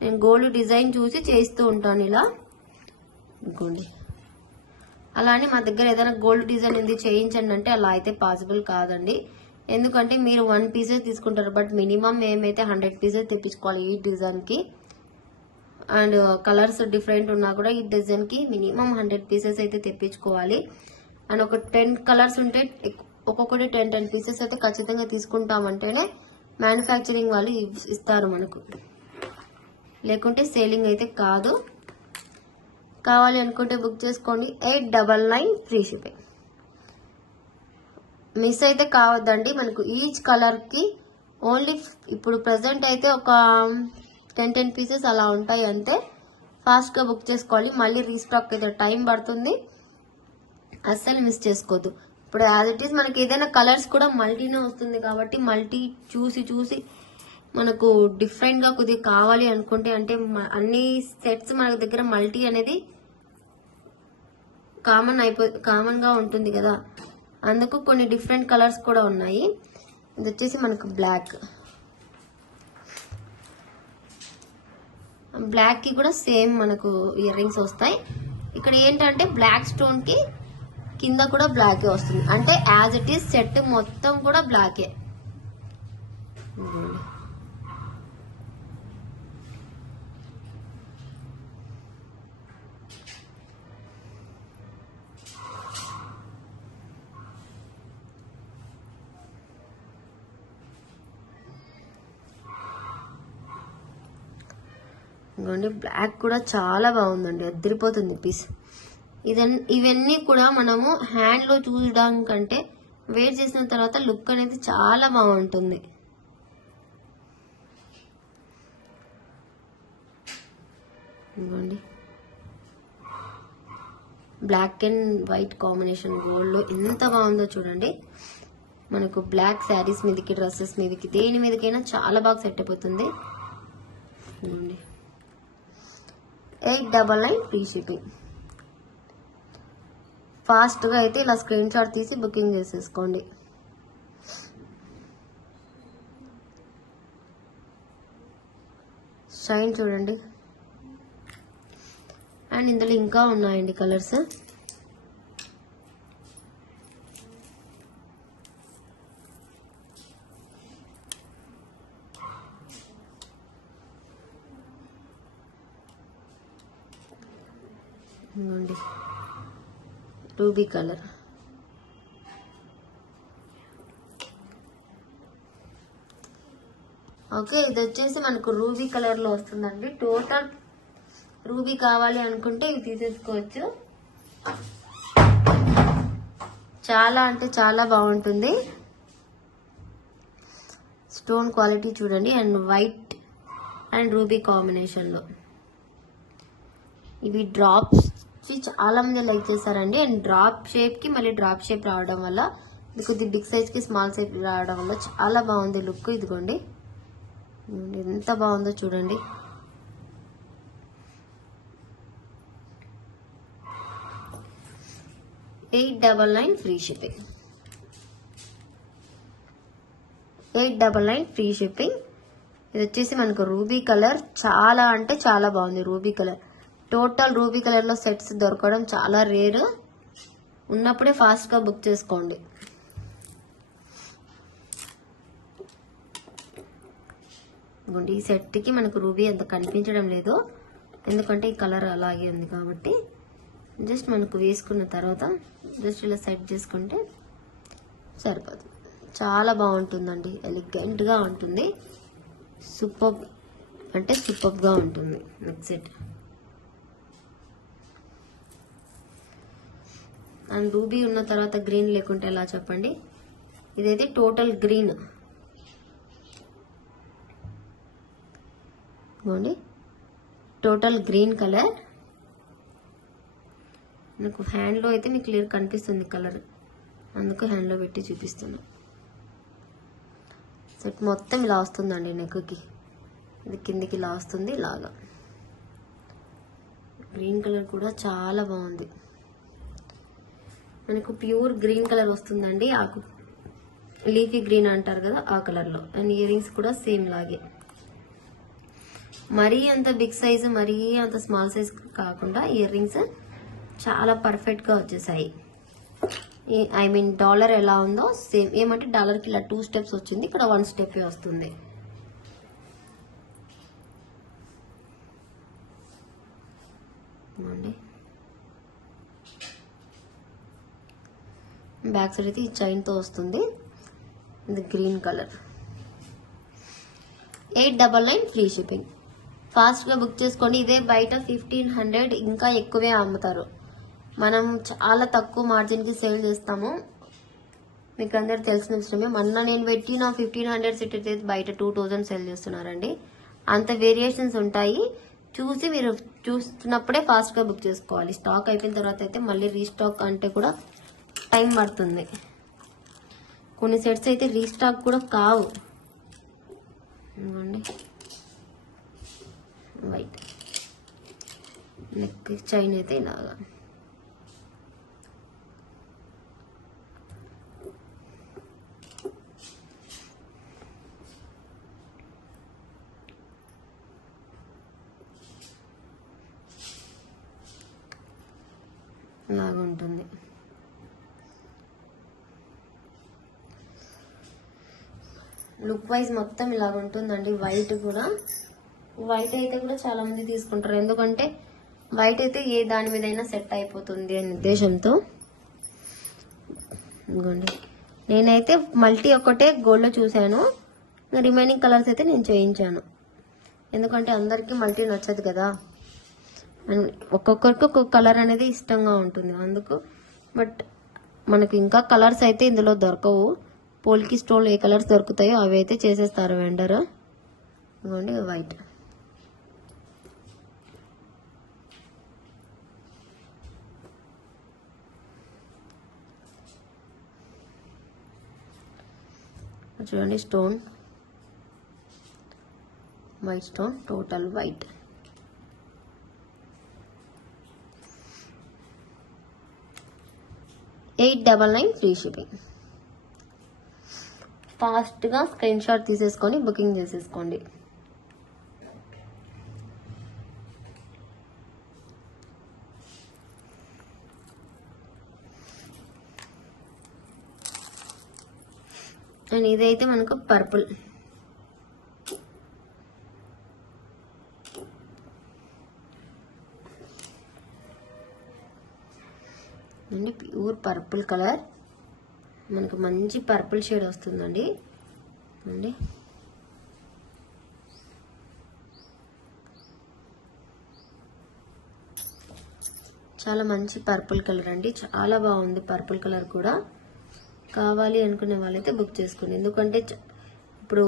నేను గోల్డ్ డిజైన్ చూసి చేస్తూ ఉంటాను ఇలా. ఇంకోండి అలా అని మా దగ్గర ఏదైనా గోల్డ్ డిజైన్ ఉంది చేయించండి అంటే అలా అయితే పాసిబుల్ కాదండి. ఎందుకంటే మీరు 1 పీసెస్ తీసుకుంటారు, బట్ మినిమం మేమైతే 100 పీసెస్ తెప్పించుకోవాలి ఈ డిజైన్కి. అండ్ కలర్స్ డిఫరెంట్ ఉన్నా కూడా ఈ డిజైన్కి మినిమం 100 పీసెస్ అయితే తెప్పించుకోవాలి. అండ్ ఒక 10 కలర్స్ ఉంటే ఒక్కొక్కటి 10 పీసెస్ అయితే ఖచ్చితంగా తీసుకుంటామంటేనే మ్యానుఫ్యాక్చరింగ్ వాళ్ళు ఇస్తారు మనకు, లేకుంటే సేలింగ్ అయితే కాదు. కావాలి అనుకుంటే బుక్ చేసుకోండి. 899 ఫ్రీ షిప్పింగ్. మిస్ అయితే కావద్దండి. మనకు ఈచ్ కలర్కి ఓన్లీ ఇప్పుడు ప్రజెంట్ అయితే ఒక 10 పీసెస్ అలా ఉంటాయి అంతే. ఫాస్ట్గా బుక్ చేసుకోవాలి, మళ్ళీ రీస్టాక్ అయితే టైం పడుతుంది, అస్సలు మిస్ చేసుకోవద్దు. ఇప్పుడు యాజ్ ఇట్ ఈస్ మనకి ఏదైనా కలర్స్ కూడా మల్టీనే వస్తుంది కాబట్టి మల్టీ చూసి మనకు డిఫరెంట్గా కొద్దిగా కావాలి అనుకుంటే, అంటే అన్ని సెట్స్ మన దగ్గర మల్టీ అనేది కామన్గా ఉంటుంది కదా, అందుకు కొన్ని డిఫరెంట్ కలర్స్ కూడా ఉన్నాయి. ఇది వచ్చేసి మనకు బ్లాక్ కి కూడా సేమ్ మనకు ఇయర్ రింగ్స్ వస్తాయి. ఇక్కడ ఏంటంటే బ్లాక్ స్టోన్ కి కింద కూడా బ్లాకే వస్తుంది, అంటే యాజ్ ఇట్ ఈస్ సెట్ మొత్తం కూడా బ్లాకే. ఇదిగోండి, బ్లాక్ కూడా చాలా బాగుందండి, అదిరిపోతుంది పీస్. ఇవన్నీ కూడా మనము హ్యాండ్లో చూడడానికంటే వేర్ చేసిన తర్వాత లుక్ అనేది చాలా బాగుంటుంది. ఇదిగోండి, బ్లాక్ అండ్ వైట్ కాంబినేషన్ గోల్డ్లో ఎంత బాగుందో చూడండి. మనకు బ్లాక్ శారీస్ మీదకి, డ్రెస్సెస్ మీదకి, దేని మీదకైనా చాలా బాగా సెట్ అయిపోతుంది. 899 ఫ్రీ షిప్పింగ్. ఫాస్ట్గా అయితే ఇలా స్క్రీన్ షాట్ తీసి బుకింగ్ చేసేసుకోండి. షైన్ చూడండి. అండ్ ఇందులో ఇంకా ఉన్నాయండి కలర్స్. Ruby colour, okay. ఇది వచ్చేసి మనకు రూబీ కలర్ లో వస్తుందండి. టోటల్ రూబీ కావాలి అనుకుంటే ఇవి తీసేసుకోవచ్చు. చాలా అంటే చాలా బాగుంటుంది. స్టోన్ క్వాలిటీ చూడండి. And white and ruby combination లో ఇవి డ్రాప్స్ చాలా మంది లైక్ చేశారండి. అండ్ డ్రాప్ షేప్ కి మళ్ళీ డ్రాప్ షేప్ రావడం వల్ల, ఇది కొద్దిగా బిగ్ సైజ్ కి స్మాల్ సైజ్ రావడం వల్ల చాలా బాగుంది లుక్. ఇదిగోండి ఎంత బాగుందో చూడండి. $899 ఫ్రీ షిప్పింగ్. 899 free shipping. ఇది వచ్చేసి మనకు రూబీ కలర్, చాలా అంటే చాలా బాగుంది ruby colour. Total ruby colour లో సెట్స్ దొరకడం చాలా రేర్, ఉన్నప్పుడే ఫాస్ట్ గా బుక్ చేసుకోండి. ఈ సెట్ కి మనకు రూబీ అంత కనిపించడం లేదు, ఎందుకంటే ఈ కలర్ అలాగే ఉంది కాబట్టి. జస్ట్ మనకు వేసుకున్న తర్వాత జస్ట్ ఇలా సెట్ చేసుకుంటే సరిపోతుంది. చాలా బాగుంటుందండి, ఎలిగెంట్ గా ఉంటుంది, సూపర్ అంటే సూపర్ గా ఉంటుంది నెక్స్ట్ సెట్. అండ్ రూబీ ఉన్న తర్వాత గ్రీన్ లేకుంటే ఎలా చెప్పండి. ఇదైతే total green, total green colour. నాకు హ్యాండ్లో అయితే మీకు క్లియర్ కనిపిస్తుంది కలర్, అందుకు హ్యాండ్లో పెట్టి చూపిస్తున్నా. సెట్ మొత్తం ఇలా వస్తుందండి నెక్కి, ఇది కిందికి ఇలా వస్తుంది ఇలాగా. గ్రీన్ కలర్ కూడా చాలా బాగుంది, మనకు ప్యూర్ గ్రీన్ కలర్ వస్తుందండి. ఆకు లీఫీ గ్రీన్ అంటారు కదా ఆ కలర్ లో. అండ్ ఇయర్ రింగ్స్ కూడా సేమ్ లాగే, మరీ అంత బిగ్ సైజ్ మరీ అంత స్మాల్ సైజ్ కాకుండా ఇయర్ రింగ్స్ చాలా పర్ఫెక్ట్గా వచ్చేసాయి. ఐ మీన్ డాలర్ ఎలా ఉందో సేమ్. ఏమంటే డాలర్కి ఇలా 2 స్టెప్స్ వచ్చింది, ఇక్కడ 1 స్టెప్ వస్తుంది. బ్యాక్ సైడ్ అయితే ఈ చైన్తో వస్తుంది. ఇది గ్రీన్ కలర్. 899 free shipping. ఫాస్ట్గా బుక్ చేసుకోండి. ఇదే బయట 1500 ఇంకా ఎక్కువే అమ్ముతారు. మనం చాలా తక్కువ మార్జిన్కి సేల్ చేస్తాము, మీకు అందరు తెలిసిన విషయమే. మొన్న నేను పెట్టిన 1500 సెట్ అయితే బయట 2000 సేల్ చేస్తున్నారండి. అంత వేరియేషన్స్ ఉంటాయి. చూసి మీరు చూస్తున్నప్పుడే ఫాస్ట్గా బుక్ చేసుకోవాలి. స్టాక్ అయిపోయిన తర్వాత అయితే మళ్ళీ రీస్టాక్ అంటే కూడా టైం పడుతుంది. కొన్ని సెట్స్ అయితే రీస్టాక్ కూడా కావు. ఇవ్వండి, వైట్ నెక్ చైన్ అయితే ఇలాగా. ఇలాగా ఉంటుంది. లుక్ వైజ్ మొత్తం ఇలాగ ఉంటుందండి. వైట్ కూడా, వైట్ అయితే కూడా చాలా మంది తీసుకుంటారు, ఎందుకంటే వైట్ అయితే ఏ దాని మీదైనా సెట్ అయిపోతుంది అనే ఉద్దేశంతో. ఇదిగోండి, నేనైతే మల్టీ ఒక్కటే గోల్డ్లో చూశాను, రిమైనింగ్ కలర్స్ అయితే నేను చేయించాను, ఎందుకంటే అందరికీ మల్టీ నచ్చదు కదా, ఒక్కొక్కరికి ఒక్కొక్క కలర్ అనేది ఇష్టంగా ఉంటుంది అందుకు. బట్ మనకు ఇంకా కలర్స్ అయితే ఇందులో దొరకవు. పోల్కి స్టోల్ ఏ కలర్స్ దొరుకుతాయో అవి అయితే చేసేస్తారు వెండర్. ఇదిగోండి వైట్. చూడండి, stone, white stone, total white. $899 free shipping. ఫాస్ట్గా స్క్రీన్ షాట్ తీసేసుకొని బుకింగ్ చేసేసుకోండి. అండ్ ఇదైతే మనకు పర్పుల్. అండి ప్యూర్ పర్పుల్ కలర్, మనకు మంచి పర్పుల్ షేడ్ వస్తుందండి. అండి చాలా మంచి పర్పుల్ కలర్ అండి, చాలా బాగుంది పర్పుల్ కలర్ కూడా. కావాలి అనుకునే వాళ్ళైతే బుక్ చేసుకోండి, ఎందుకంటే ఇప్పుడు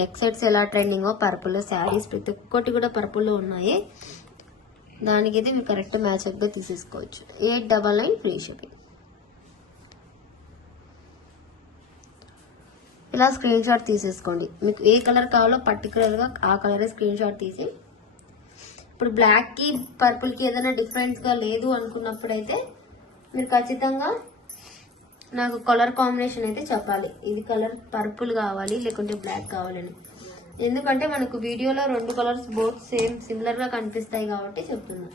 నెక్ సెట్స్ ఎలా ట్రెండింగో పర్పుల్, శారీస్ ప్రతి ఒక్కటి కూడా పర్పుల్లో ఉన్నాయి. దానికైతే మీరు కరెక్ట్ మ్యాచ్గా తీసేసుకోవచ్చు. 899 ఫ్రీ షిప్పింగ్. ఇలా స్క్రీన్ షాట్ తీసేసుకోండి. మీకు ఏ కలర్ కావాలో పర్టికులర్గా ఆ కలరే స్క్రీన్ షాట్ తీసి, ఇప్పుడు బ్లాక్కి పర్పుల్కి ఏదైనా డిఫరెంట్గా లేదు అనుకున్నప్పుడైతే మీరు ఖచ్చితంగా నాకు కలర్ కాంబినేషన్ అయితే చెప్పాలి, ఇది కలర్ పర్పుల్ కావాలి లేకుంటే బ్లాక్ కావాలని. ఎందుకంటే మనకు వీడియోలో 2 కలర్స్ బోత్ సేమ్ సిమిలర్గా కనిపిస్తాయి కాబట్టి చెప్తున్నా.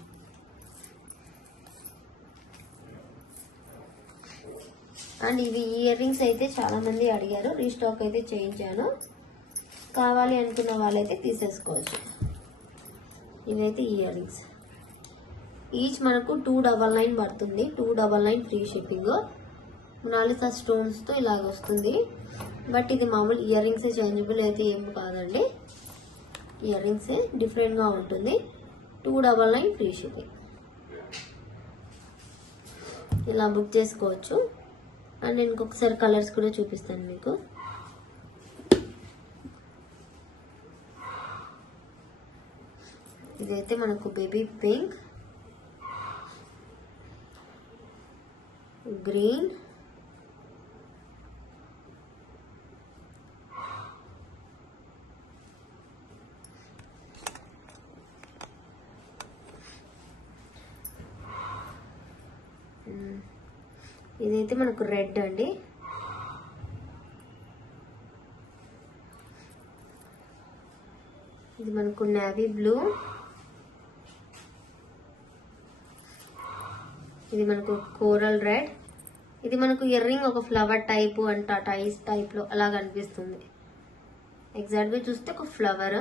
అండ్ ఇవి ఇయర్ రింగ్స్ అయితే చాలా మంది అడిగారు, రీస్టాక్ అయితే చేయించాను. కావాలి అనుకున్న వాళ్ళైతే తీసేసుకోవచ్చు. ఇవైతే ఇయర్ రింగ్స్, ఈచ్ మనకు 299 పడుతుంది. 299 ఫ్రీ షిప్పింగ్. నాలుగు స్టోన్స్తో ఇలాగ వస్తుంది. బట్ ఇది మామూలు ఇయర్ రింగ్స్, చేంజబుల్ అయితే ఏం కాదండి. ఇయర్ రింగ్స్ డిఫరెంట్గా ఉంటుంది. 299 ఫ్రీ షిప్పింగ్. ఇలా బుక్ చేసుకోవచ్చు. అండ్ నేను ఇంకొకసారి కలర్స్ కూడా చూపిస్తాను మీకు. ఇదైతే మనకు బేబీ పింక్, గ్రీన్, ఇదైతే మనకు రెడ్ అండి. ఇది మనకు నేవీ బ్లూ, ఇది మనకు కోరల్ రెడ్. ఇది మనకు ఇయర్ రింగ్ ఒక flower type and ties type లో అలా కనిపిస్తుంది. ఎగ్జాక్ట్ గా చూస్తే ఒక ఫ్లవర్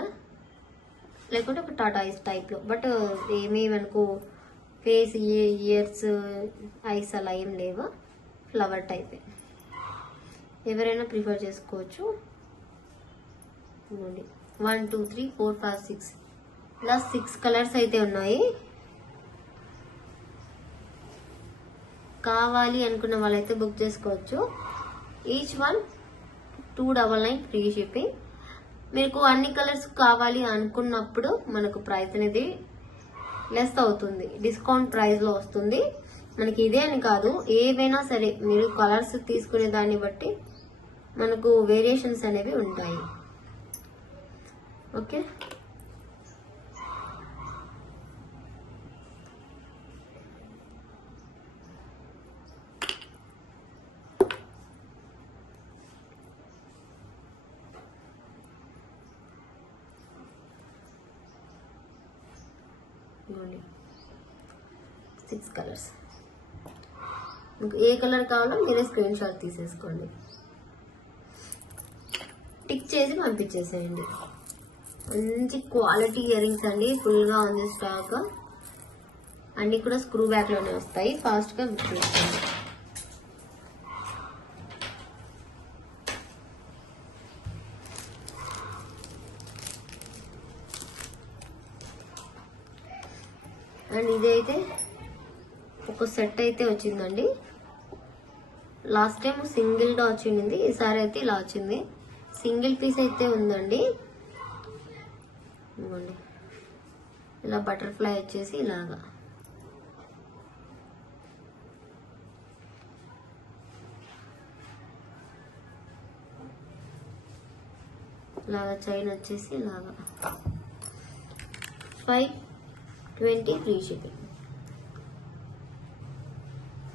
లేకుంటే ఒక టాటాయిస్ టైప్ లో, బట్ ఏమీ మనకు ఫేస్ ఇయర్స్ ఐస్ అలా ఏం లేవు, ఫ్లవర్ టైప్. ఎవరైనా ప్రిఫర్ చేసుకోవచ్చు. 1 2 3 4 5 6 ఇలా 6 కలర్స్ అయితే ఉన్నాయి. కావాలి అనుకున్న వాళ్ళైతే బుక్ చేసుకోవచ్చు. Each one 299 free shipping. మీకు అన్ని కలర్స్ కావాలి అనుకున్నప్పుడు మనకు ప్రైస్ అనేది లెస్ అవుతుంది, డిస్కౌంట్ ప్రైస్ లో వస్తుంది. మనకి ఇదే అని కాదు, ఏవైనా సరే మీరు కలర్స్ తీసుకునే దాన్ని బట్టి మనకు వేరియేషన్స్ అనేవి ఉంటాయి. ఓకే, ఇవ్వండి 6 కలర్స్. మీకు ఏ కలర్ కావాలో మీరే స్క్రీన్ షాట్ తీసేసుకోండి, టిక్ చేసి పంపించేసేయండి. మంచి క్వాలిటీ ఇయర్ రింగ్స్ అండి, ఫుల్ గా ఉంది స్టాక్. అన్ని కూడా స్క్రూ బ్యాక్ లోనే వస్తాయి. ఫాస్ట్ గా బుక్ చేసుకోండి. అండ్ ఇదైతే ఒక సెట్ అయితే వచ్చిందండి. లాస్ట్ టైం సింగిల్ గా వచ్చింది, ఈసారి అయితే ఇలా వచ్చింది. సింగిల్ పీస్ అయితే ఉందండి. ఇవ్వండి, ఇలా బటర్ఫ్లై వచ్చేసి ఇలాగా చైన్ వచ్చేసి ఇలాగా 520 free shipping.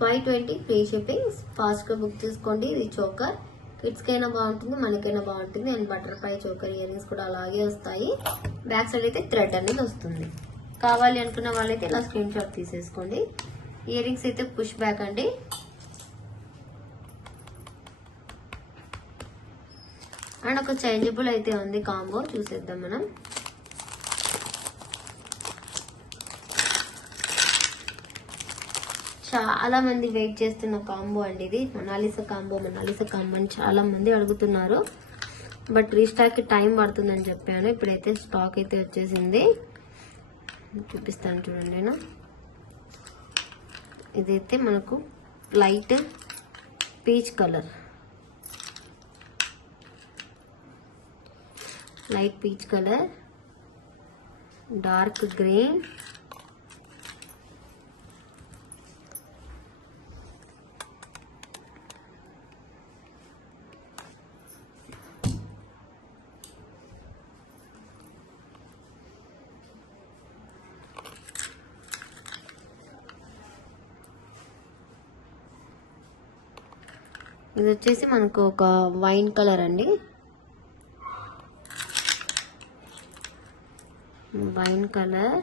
520 free shipping. Fast గా బుక్ చేసుకోండి. ఇది చోకర్, కిడ్స్ కైనా బాగుంటుంది, మనకైనా బాగుంటుంది. And butterfly choker ear rings కూడా అలాగే వస్తాయి. బ్యాక్ సైడ్ అయితే థ్రెడ్ అనేది వస్తుంది. కావాలి అనుకున్న వాళ్ళైతే ఇలా స్క్రీన్ షాట్ తీసేసుకోండి. ఇయర్ రింగ్స్ అయితే పుష్ బ్యాక్ అండి. అండ్ ఒక చేంజబుల్ అయితే ఉంది కాంబో, చూసేద్దాం మనం. చాలా మంది వెయిట్ చేస్తున్న కాంబో అండి ఇది. మొనాలిసా కాంబో అని చాలా మంది అడుగుతున్నారు, బట్ రీస్టాక్ కి టైం పడుతుందని చెప్పాను. ఇప్పుడైతే స్టాక్ అయితే వచ్చేసింది, చూపిస్తాను చూడండి. నేను ఇదైతే మనకు light peach colour, dark green, ఇది వచ్చేసి మనకు ఒక వైన్ కలర్ అండి. Wine colour,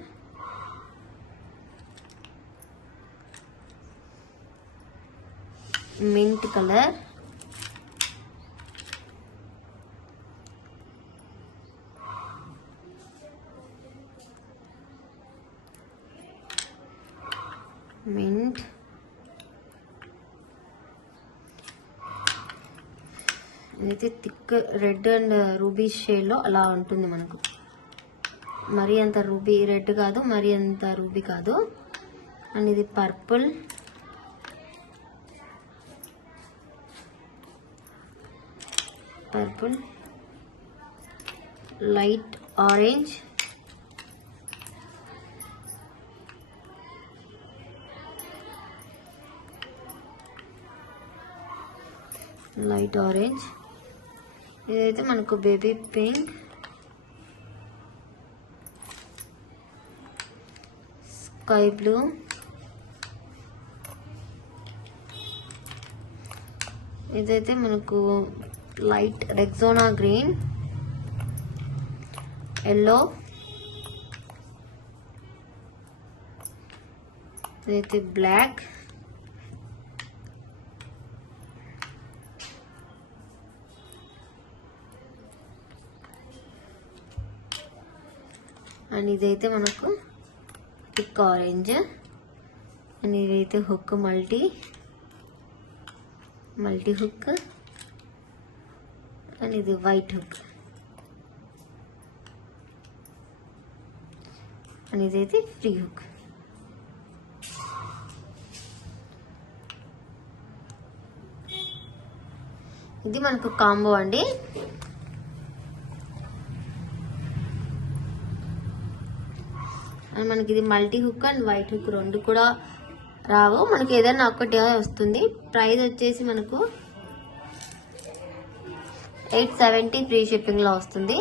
mint colour, mint, ఇదైతే thick red and ruby shade లో అలా ఉంటుంది మనకు. మరీ అంత రూబీ రెడ్ కాదు, మరీ అంత రూబీ కాదు. అండ్ ఇది పర్పుల్, లైట్ ఆరెంజ్, ఇదైతే మనకు బేబీ పింక్, స్కై బ్లూ, ఇదైతే మనకు లైట్ రెక్సోనా గ్రీన్, ఎల్లో, ఇదైతే బ్లాక్, అండ్ ఇదైతే మనకు థిక్ ఆరెంజ్. అండ్ ఇదైతే హుక్ మల్టీ హుక్. అండ్ ఇది వైట్ హుక్. అండ్ ఇదైతే ఫ్రీ హుక్. ఇది మనకు కాంబో అండి. అండ్ మనకి ఇది multi hook and white hook రెండు కూడా రావు, మనకి ఏదైనా ఒక్కటి వస్తుంది. ప్రైస్ వచ్చేసి మనకు 870 ఫ్రీ షిప్పింగ్ లో వస్తుంది.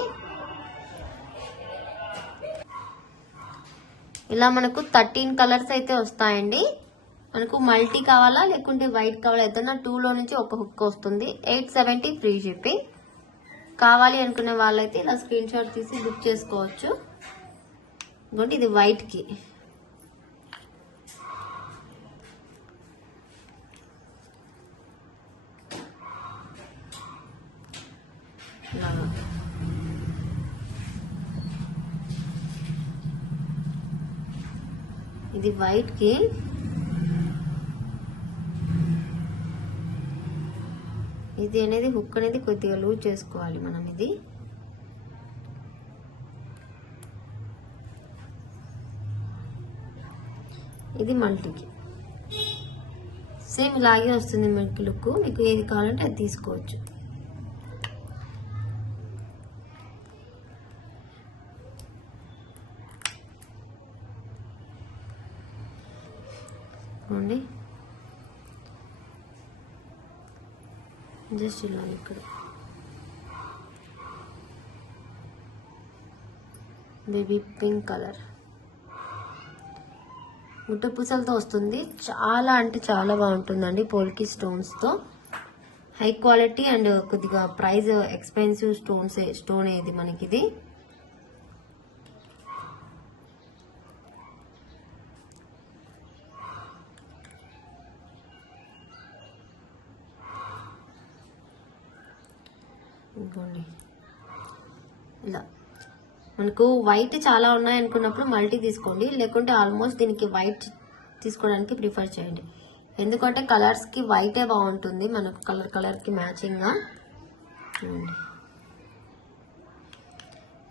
ఇలా మనకు 13 కలర్స్ అయితే వస్తాయండి. మనకు మల్టీ కావాలా లేకుంటే వైట్ కావాలా, ఏదైనా 2లో నుంచి ఒక హుక్ వస్తుంది. 870 ఫ్రీ షిప్పింగ్. కావాలి అనుకునే వాళ్ళైతే ఇలా స్క్రీన్ షాట్ తీసి బుక్ చేసుకోవచ్చు. ఇంకోటి ఇది వైట్ కి. ఇది వైట్ కి. ఇది అనేది హుక్ అనేది కొద్దిగా లూజ్ చేసుకోవాలి మనం. ఇది మల్టీకి సేమ్ ఇలాగే వస్తుంది మనకి లుక్. మీకు ఏది కావాలంటే అది తీసుకోవచ్చు. జస్ట్ ఇలా ఇక్కడ బేబీ పింక్ కలర్ ముట్ట పూసలతో వస్తుంది. చాలా అంటే చాలా బాగుంటుందండి. పోల్కి స్టోన్స్ తో హై క్వాలిటీ అండ్ కొద్దిగా ప్రైస్ ఎక్స్పెన్సివ్ స్టోన్ ఏది మనకి ఇది. ఇలా మనకు వైట్ చాలా ఉన్నాయి అనుకున్నప్పుడు మల్టీ తీసుకోండి, లేకుంటే ఆల్మోస్ట్ దీనికి వైట్ తీసుకోవడానికి ప్రిఫర్ చేయండి. ఎందుకంటే కలర్స్ కి వైటే బాగుంటుంది మనకు, కలర్ కి మ్యాచింగ్ గా.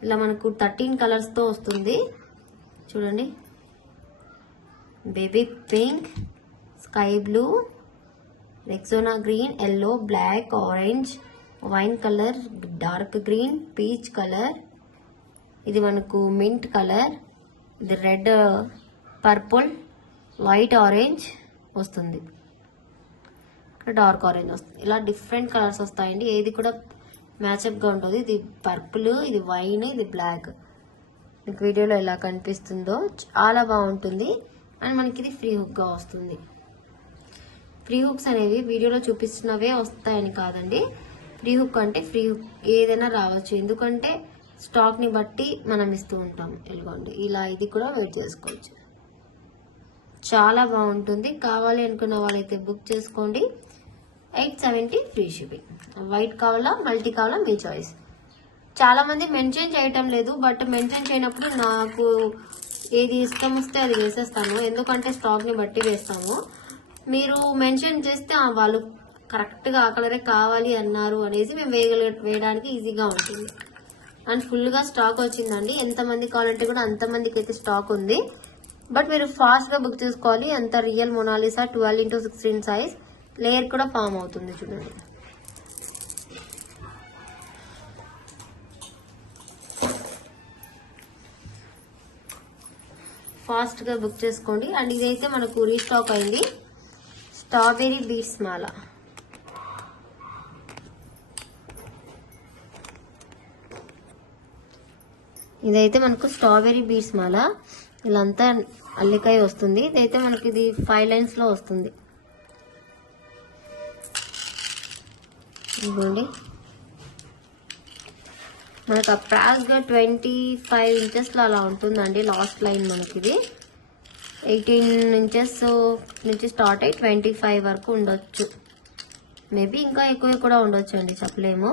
ఇలా మనకు 13 కలర్స్ తో వస్తుంది. చూడండి, baby pink, sky blue, Rexona green, yellow, black, orange, wine colour, dark green, peach colour, ఇది మనకు మింట్ కలర్, ఇది రెడ్, పర్పుల్, వైట్, ఆరెంజ్ వస్తుంది. ఇక్కడ డార్క్ ఆరెంజ్ వస్తుంది. ఇలా డిఫరెంట్ కలర్స్ వస్తాయండి. ఏది కూడా మ్యాచ్అప్ గా ఉంటుంది. ఇది పర్పుల్, ఇది వైన్, ఇది బ్లాక్. మీకు వీడియోలో ఎలా కనిపిస్తుందో చాలా బాగుంటుంది. అండ్ మనకి ఇది ఫ్రీ హుక్ గా వస్తుంది. ఫ్రీ హుక్స్ అనేవి వీడియోలో చూపిస్తున్నవే వస్తాయని కాదండి. ఫ్రీ హుక్ అంటే ఫ్రీ హుక్ ఏదైనా రావచ్చు, ఎందుకంటే స్టాక్ ని బట్టి మనం ఇస్తూ ఉంటాం. ఇదిగోండి ఇలా ఇది కూడా వెయిట్ చేసుకోవచ్చు. చాలా బాగుంటుంది. కావాలి అనుకున్న వాళ్ళైతే బుక్ చేసుకోండి. 870 ఫ్రీ షిప్పింగ్. వైట్ కావాలా మల్టీ కావాలా మీ చాయిస్. చాలా మంది మెన్షన్ చేయటం లేదు, బట్ మెన్షన్ చేయనప్పుడు నాకు ఏది ఇష్టం వస్తే అది వేసేస్తాను, ఎందుకంటే స్టాక్ ని బట్టి వేస్తాము. మీరు మెన్షన్ చేస్తే వాళ్ళు కరెక్ట్ గా ఆ కలరే కావాలి అన్నారు అనేసి మేము వేయడానికి ఈజీగా ఉంటుంది. అండ్ ఫుల్ గా స్టాక్ వచ్చిందండి. ఎంతమంది కావాలంటే కూడా అంతమందికి అయితే స్టాక్ ఉంది. బట్ మీరు ఫాస్ట్ గా బుక్ చేసుకోవాలి. అంత real Mona Lisa 12x16 size. Layer కూడా ఫామ్ అవుతుంది చూడండి. ఫాస్ట్ గా బుక్ చేసుకోండి. అండ్ ఇదైతే మనకు రీస్టాక్ అయింది. స్ట్రాబెరీ బీట్స్ మాల. ఇదైతే మనకు స్ట్రాబెరీ బీట్స్ మాల. ఇలా అంతా అల్లికాయ వస్తుంది. ఇదైతే మనకి ఇది 5 లైన్స్ లో వస్తుంది. ఇదిగోండి, మనకు అప్రాక్స్గా 25 ఇంచెస్ లో అలా ఉంటుందండి. లాస్ట్ లైన్ మనకి ఇది 18 ఇంచెస్ నుంచి స్టార్ట్ అయ్యి 25 వరకు ఉండొచ్చు. మేబీ ఇంకా ఎక్కువ కూడా ఉండొచ్చు అండి, చెప్పలేము.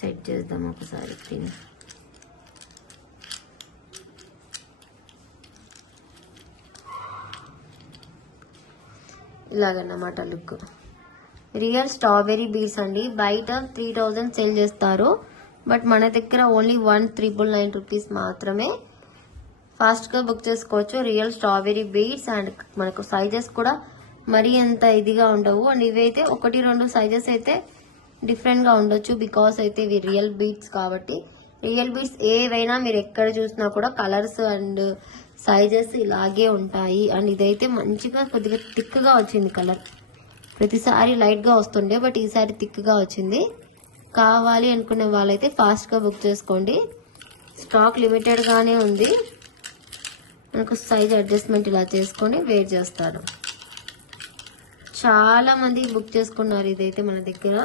సెట్ చేద్దాం ఒకసారి. ఇలాగన్నమాట లుక్. రియల్ స్ట్రాబెరీ బీడ్స్ అండి. బయట 3000 సేల్ చేస్తారు, బట్ మన దగ్గర ఓన్లీ 1999 రూపీస్ మాత్రమే. ఫాస్ట్ గా బుక్ చేసుకోవచ్చు. రియల్ స్ట్రాబెరీ బీడ్స్ అండ్ మనకు సైజెస్ కూడా మరీ అంత ఇదిగా ఉండవు. అండ్ ఇవైతే 1-2 సైజెస్ అయితే డిఫరెంట్ గా ఉండొచ్చు, బికాస్ అయితే ఇవి రియల్ బీడ్స్ కాబట్టి. రియల్ బీడ్స్ ఏవైనా మీరు ఎక్కడ చూసినా కూడా కలర్స్ అండ్ సైజెస్ ఇలాగే ఉంటాయి. అండ్ ఇదైతే మంచిగా కొద్దిగా థిక్ గా వచ్చింది కలర్. ప్రతిసారి లైట్ గా వస్తుండే, బట్ ఈసారి థిక్ గా వచ్చింది. కావాలి అనుకునే వాళ్ళైతే ఫాస్ట్ గా బుక్ చేసుకోండి. స్టాక్ లిమిటెడ్ గానే ఉంది. మనకు సైజ్ అడ్జస్ట్మెంట్ ఇలా చేసుకొని వెయిట్ చేస్తారు. చాలా మంది బుక్ చేసుకున్నారు ఇదైతే మన దగ్గర.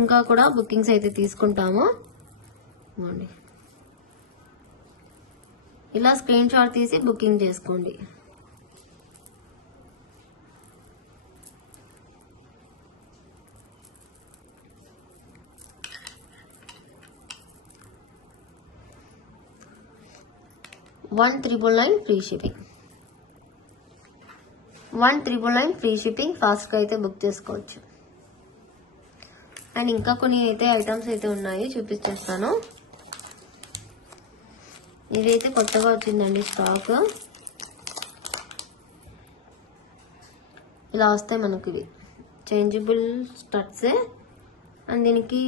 ఇంకా కూడా బుకింగ్స్ అయితే తీసుకుంటాము. ఇలా స్క్రీన్ షాట్ తీసి బుకింగ్ చేసుకోండి. $1,999 free shipping. 1,999 free shipping. Fast గా అయితే బుక్ చేసుకోవచ్చు. అండ్ ఇంకా కొన్ని అయితే ఐటమ్స్ అయితే ఉన్నాయి, చూపించేస్తాను. ఇదైతే కొత్తగా వచ్చిందండి స్టాక్. ఇలా వస్తాయి మనకి ఇవి చేంజబుల్ స్టడ్స్. అండ్ దీనికి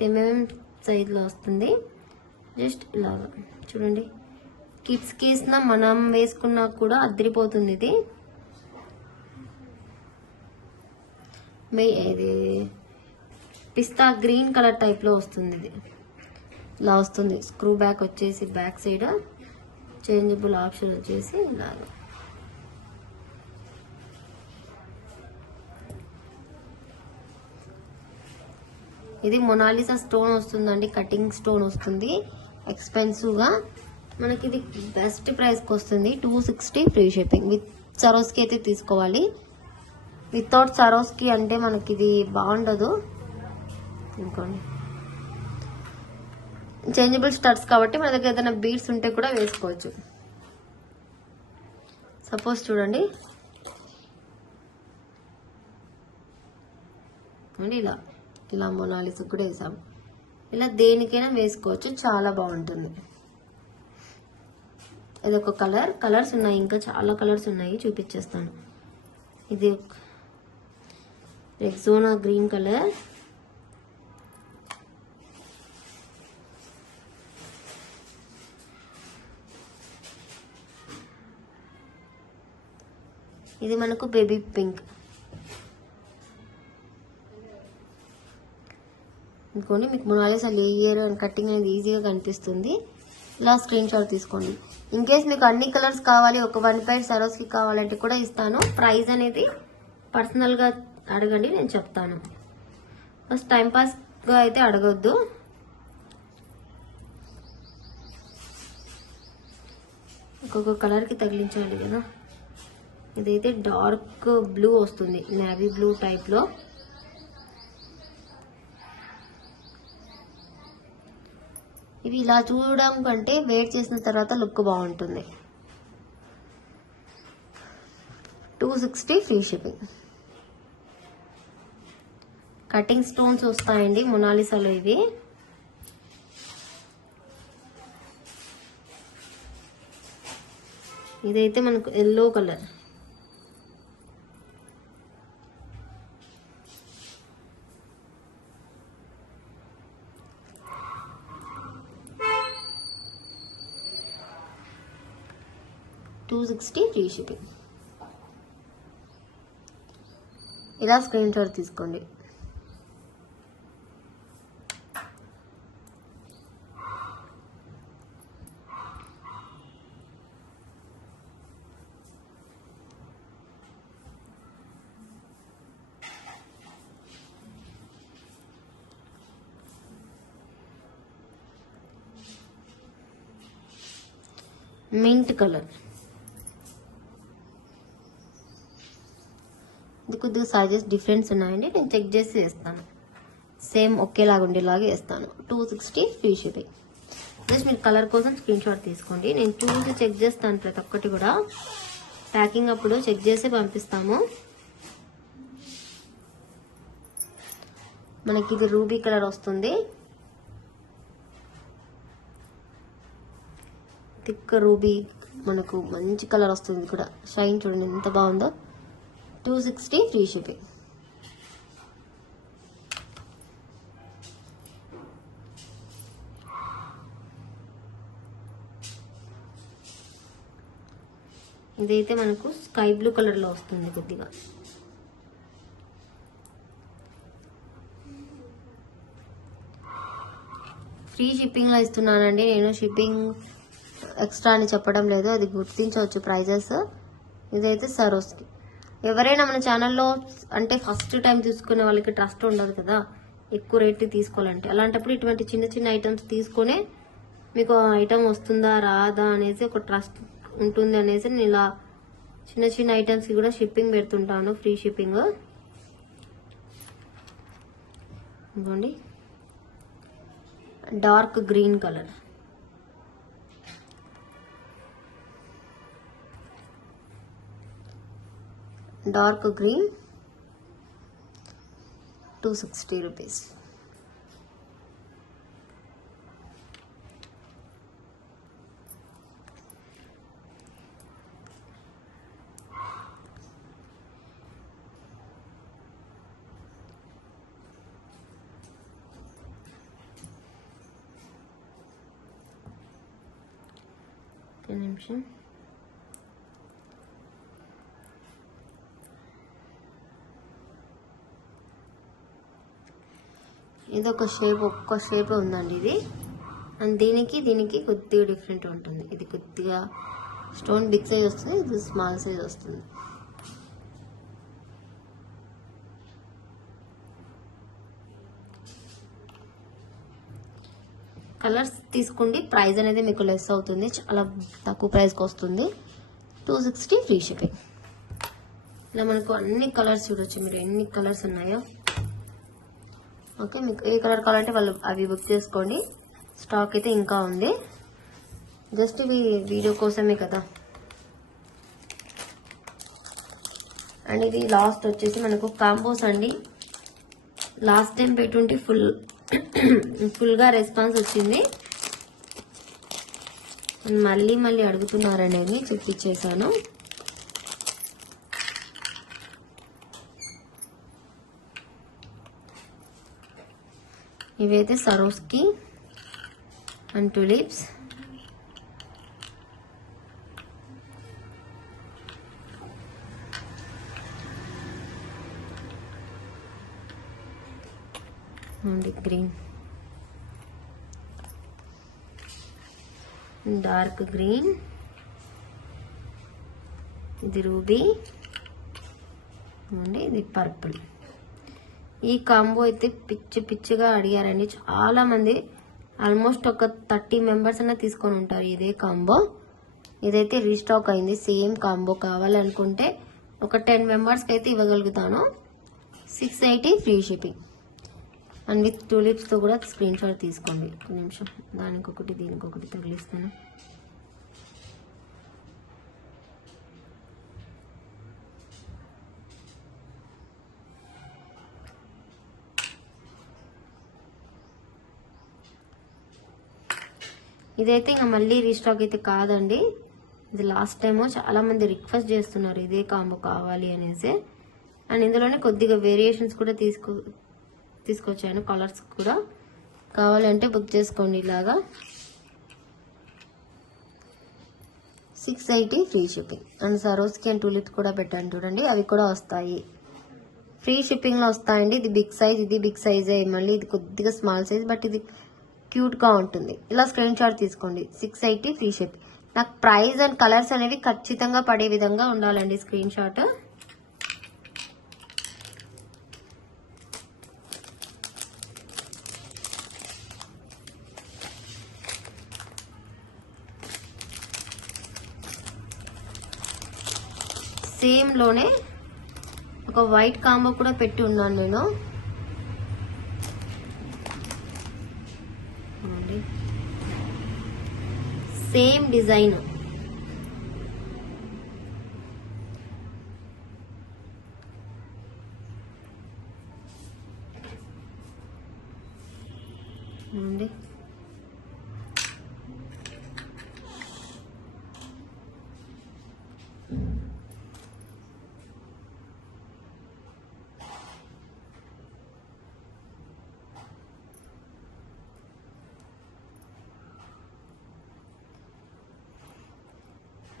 10mm సైజ్ లో వస్తుంది. జస్ట్ ఇలాగా చూడండి. కిడ్స్ కేసిన మనం వేసుకున్నా కూడా అదిరిపోతుంది. ఇది పిస్తా గ్రీన్ కలర్ టైప్ లో వస్తుంది. ఇది ఇలా వస్తుంది. స్క్రూ బ్యాక్ వచ్చేసి బ్యాక్ సైడ్, చేంజబుల్ ఆప్షన్ వచ్చేసి ఇలాగా. ఇది మొనాలిసా స్టోన్ వస్తుందండి, కటింగ్ స్టోన్ వస్తుంది. ఎక్స్పెన్సివ్ గా మనకి ఇది బెస్ట్ ప్రైస్ కి వస్తుంది. 260 ఫ్రీ షిప్పింగ్. విత్ సరోస్కి అయితే తీసుకోవాలి. వితౌట్ సరోస్కి అంటే మనకి ఇది బాగుండదు. ఇంకోండి చేంజబుల్ స్టడ్స్ కాబట్టి మన దగ్గర ఏదైనా బీడ్స్ ఉంటే కూడా వేసుకోవచ్చు. సపోజ్ చూడండి ఇలా మొనాలిసా కూడా వేసాము. ఇలా దేనికైనా వేసుకోవచ్చు, చాలా బాగుంటుంది. ఇది ఒక కలర్స్ ఉన్నాయి, ఇంకా చాలా కలర్స్ ఉన్నాయి, చూపించేస్తాను. ఇది రెక్సోనా గ్రీన్ కలర్, ఇది మనకు బేబీ పింక్. ఇంకోండి మీకు మొనాలిసా లేయర్ అండ్ కటింగ్ అనేది ఈజీగా కనిపిస్తుంది. ఇలా స్క్రీన్ షాట్ తీసుకోండి. ఇన్ కేస్ మీకు అన్ని కలర్స్ కావాలి, ఒక 1 pair సరోస్కి కావాలంటే కూడా ఇస్తాను. ప్రైస్ అనేది పర్సనల్గా అడగండి, నేను చెప్తాను. ఫస్ట్ టైంపాస్గా అయితే అడగొద్దు. ఒక్కొక్క కలర్కి తగిలించాలి కదా. ఇదైతే డార్క్ బ్లూ వస్తుంది, నేవీ బ్లూ టైప్లో. ఇవి ఇలా చూడడం కంటే వెయిట్ చేసిన తర్వాత లుక్ బాగుంటుంది. 260 ఫ్రీ షిప్పింగ్. కటింగ్ స్టోన్స్ వస్తాయండి మొనాలిసాలో ఇవి. ఇదైతే మనకు ఎల్లో కలర్. $260 free shipping. ఇలా స్క్రీన్ షాట్ తీసుకోండి. Mint colour. ఇది కొద్దిగా సైజెస్ డిఫరెన్స్ ఉన్నాయండి, నేను చెక్ చేసి వేస్తాను. సేమ్ ఒకేలాగా ఉండేలాగా వేస్తాను. 260 ఫ్రీ షిప్పింగ్. జస్ట్ మీరు కలర్ కోసం స్క్రీన్ షాట్ తీసుకోండి. నేను చూసి చెక్ చేస్తాను ప్రతి ఒక్కటి కూడా. ప్యాకింగ్ అప్పుడు చెక్ చేసి పంపిస్తాము. మనకి ఇది రూబీ కలర్ వస్తుంది, థిక్ రూబీ, మనకు మంచి కలర్ వస్తుంది. ఇది కూడా షైన్ చూడండి ఎంత బాగుందో. 260 ఫ్రీ షిప్పింగ్. ఇదైతే మనకు స్కై బ్లూ కలర్ లో వస్తుంది కొద్దిగా. ఫ్రీ షిప్పింగ్ లో ఇస్తున్నానండి నేను, షిప్పింగ్ ఎక్స్ట్రా అని చెప్పడం లేదు, అది గుర్తించవచ్చు ప్రైజెస్. ఇదైతే సరోస్కి. ఎవరైనా మన ఛానల్లో అంటే ఫస్ట్ టైం తీసుకునే వాళ్ళకి ట్రస్ట్ ఉండదు కదా ఎక్కువ రేట్ తీసుకోవాలంటే, అలాంటప్పుడు ఇటువంటి చిన్న చిన్న ఐటమ్స్ తీసుకొని మీకు ఐటమ్ వస్తుందా రాదా అనేసి ఒక ట్రస్ట్ ఉంటుంది అనేసి నేను ఇలా చిన్న చిన్న ఐటమ్స్కి కూడా షిప్పింగ్ పెడుతుంటాను, ఫ్రీ షిప్పింగ్. ఇదిగోండి dark green colour, dark green 260 rupees. నిమిషం. ఇది ఒక షేప్, ఒక్క షేప్ ఉందండి ఇది. అండ్ దీనికి కొద్దిగా డిఫరెంట్ ఉంటుంది. ఇది కొద్దిగా స్టోన్ బిగ్ సైజ్ వస్తుంది, ఇది స్మాల్ సైజ్ వస్తుంది. కలర్స్ తీసుకోండి, ప్రైస్ అనేది మీకు లెస్ అవుతుంది, చాలా తక్కువ ప్రైస్కి వస్తుంది. 260 ఫ్రీ షిప్పింగ్. ఇలా మనకు అన్ని కలర్స్ చూడొచ్చు మీరు, ఎన్ని కలర్స్ ఉన్నాయో. ఓకే, మీకు ఏ కలర్ కావాలంటే వాళ్ళు అవి బుక్ చేసుకోండి. స్టాక్ అయితే ఇంకా ఉంది, జస్ట్ ఇవి వీడియో కోసమే కదా. అండ్ ఇది లాస్ట్ వచ్చేసి మనకు కాంబోస్ అండి. లాస్ట్ టైం పెట్టుంటే ఫుల్గా రెస్పాన్స్ వచ్చింది, మళ్ళీ అడుగుతున్నారని అని చూపించేశాను. ఇవైతే సరోస్కి and tulips. Green, dark green, ఇది రూబీ అండి, ఇది పర్పుల్. ఈ కాంబో అయితే పిచ్చిగా అడిగారండి చాలా మంది, ఆల్మోస్ట్ ఒక 30 మెంబర్స్ అన్న తీసుకొని ఉంటారు ఇదే కాంబో. ఇదైతే రీస్టాక్ అయింది. సేమ్ కాంబో కావాలనుకుంటే ఒక 10 మెంబర్స్కి అయితే ఇవ్వగలుగుతాను. 680 ఫ్రీ షిప్పింగ్. అండ్ విత్ టూలిప్స్తో కూడా స్క్రీన్ షాట్ తీసుకోండి. ఒక నిమిషం, దానికొకటి దీనికొకటి తగిలిస్తాను. ఇదైతే ఇంకా మళ్ళీ రీస్టాక్ అయితే కాదండి, ఇది లాస్ట్ టైము చాలా మంది రిక్వెస్ట్ చేస్తున్నారు ఇదే కాంబో కావాలి అనేసి. అండ్ ఇందులోనే కొద్దిగా వేరియేషన్స్ కూడా తీసుకొచ్చాను, కలర్స్ కూడా కావాలంటే బుక్ చేసుకోండి. ఇలాగా 680 free shipping. And సరోస్కి and tulip కూడా పెట్టాను చూడండి, అవి కూడా వస్తాయి, ఫ్రీ షిప్పింగ్లో వస్తాయండి. ఇది బిగ్ సైజ్, ఇది బిగ్ సైజే, మళ్ళీ ఇది కొద్దిగా స్మాల్ సైజ్, బట్ ఇది క్యూట్గా ఉంటుంది. ఇలా స్క్రీన్ షాట్ తీసుకోండి. 680 ఫ్రీ షిప్పింగ్. నాకు ప్రైస్ అండ్ కలర్స్ అనేవి ఖచ్చితంగా పడే విధంగా ఉండాలండి స్క్రీన్ షాట్. సేమ్ లోనే ఒక వైట్ కాంబో కూడా పెట్టి ఉన్నాను నేను. సేమ్ డిజైన్, అండి.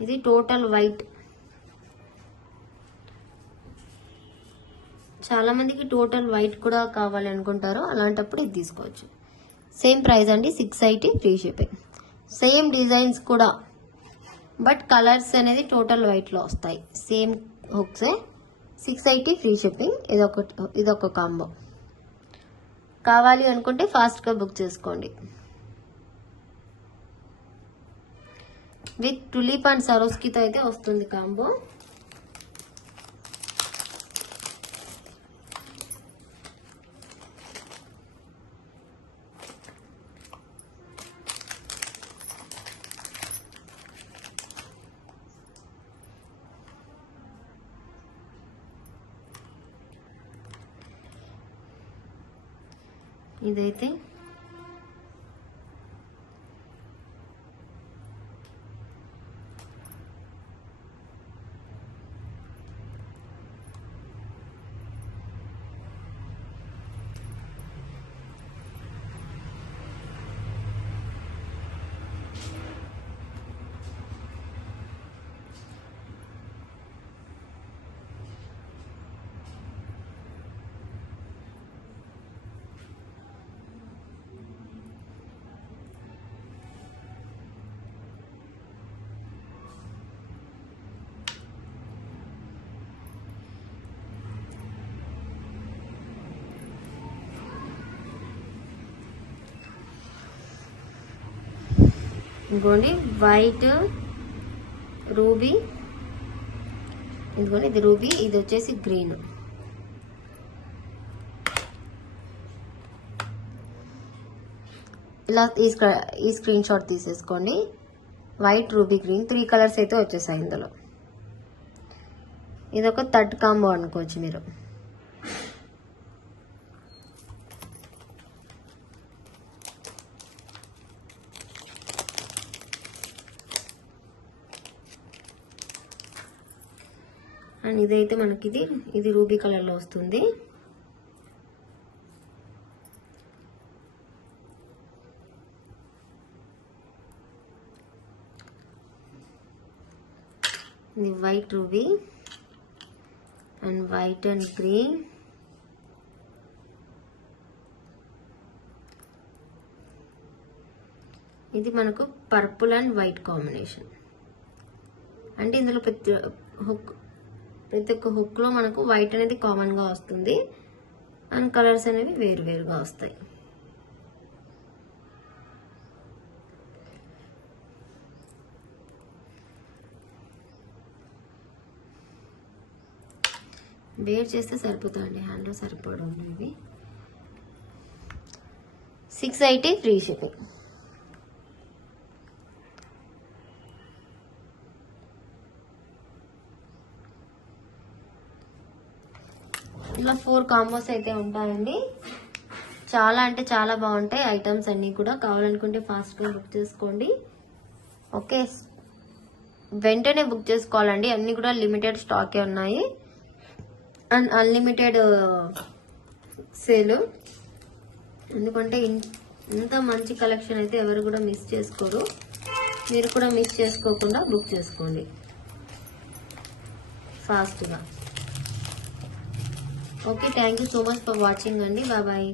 ఇది టోటల్ వైట్. చాలా మందికి టోటల్ వైట్ కూడా కావాలి అనుకుంటారు, అలాంటప్పుడు ఇది తీసుకోవచ్చు. సేమ్ ప్రైస్ అండి, 680 ఫ్రీ షిప్పింగ్. సేమ్ డిజైన్స్ కూడా, బట్ కలర్స్ అనేది టోటల్ వైట్ లో వస్తాయి. సేమ్ హుక్సే, 680 ఫ్రీ షిప్పింగ్. ఇదొక కాంబో. కావాలి అనుకుంటే ఫాస్ట్ గా బుక్ చేసుకోండి. విత్ టులిప్ అండ్ సరోస్కితో అయితే వస్తుంది కాంబో. ఇదైతే ఇంకోండి వైట్ రూబీ. ఇదిగోండి ఇది రూబీ, ఇది వచ్చేసి గ్రీన్. ఇలా ఈ స్క్రీన్ షాట్ తీసేసుకోండి. వైట్ రూబీ గ్రీన్ 3 కలర్స్ అయితే వచ్చేసాయి ఇందులో. ఇదొక థర్డ్ కాంబో అనుకోవచ్చు మీరు. అండ్ ఇదైతే మనకి ఇది రూబీ కలర్ లో వస్తుంది. ఇది white ruby and white and green. ఇది మనకు పర్పుల్ అండ్ వైట్ కాంబినేషన్. అంటే ఇందులో ప్రతి ఒక్క హుక్ లో మనకు వైట్ అనేది కామన్ గా వస్తుంది అండ్ కలర్స్ అనేవి వేరువేరుగా వస్తాయి. వేర్ చేస్తే సరిపోతుందండి, హ్యాండ్లో సరిపోవడం ఇవి. 680 ఫ్రీ షిప్పింగ్. ఇలా 4 కాంబోస్ అయితే ఉంటాయండి. చాలా అంటే చాలా బాగుంటాయి ఐటమ్స్ అన్ని కూడా. కావాలనుకుంటే ఫాస్ట్ గా బుక్ చేసుకోండి. ఓకే, వెంటనే బుక్ చేసుకోవాలండి. అన్ని కూడా లిమిటెడ్ స్టాకే ఉన్నాయి అండ్ అన్లిమిటెడ్ సేల్. ఎందుకంటే ఇంత మంచి కలెక్షన్ అయితే ఎవరు కూడా మిస్ చేసుకోరు. మీరు కూడా మిస్ చేసుకోకుండా బుక్ చేసుకోండి ఫాస్ట్గా. Okay, thank you so much for watching అండి. Bye bye.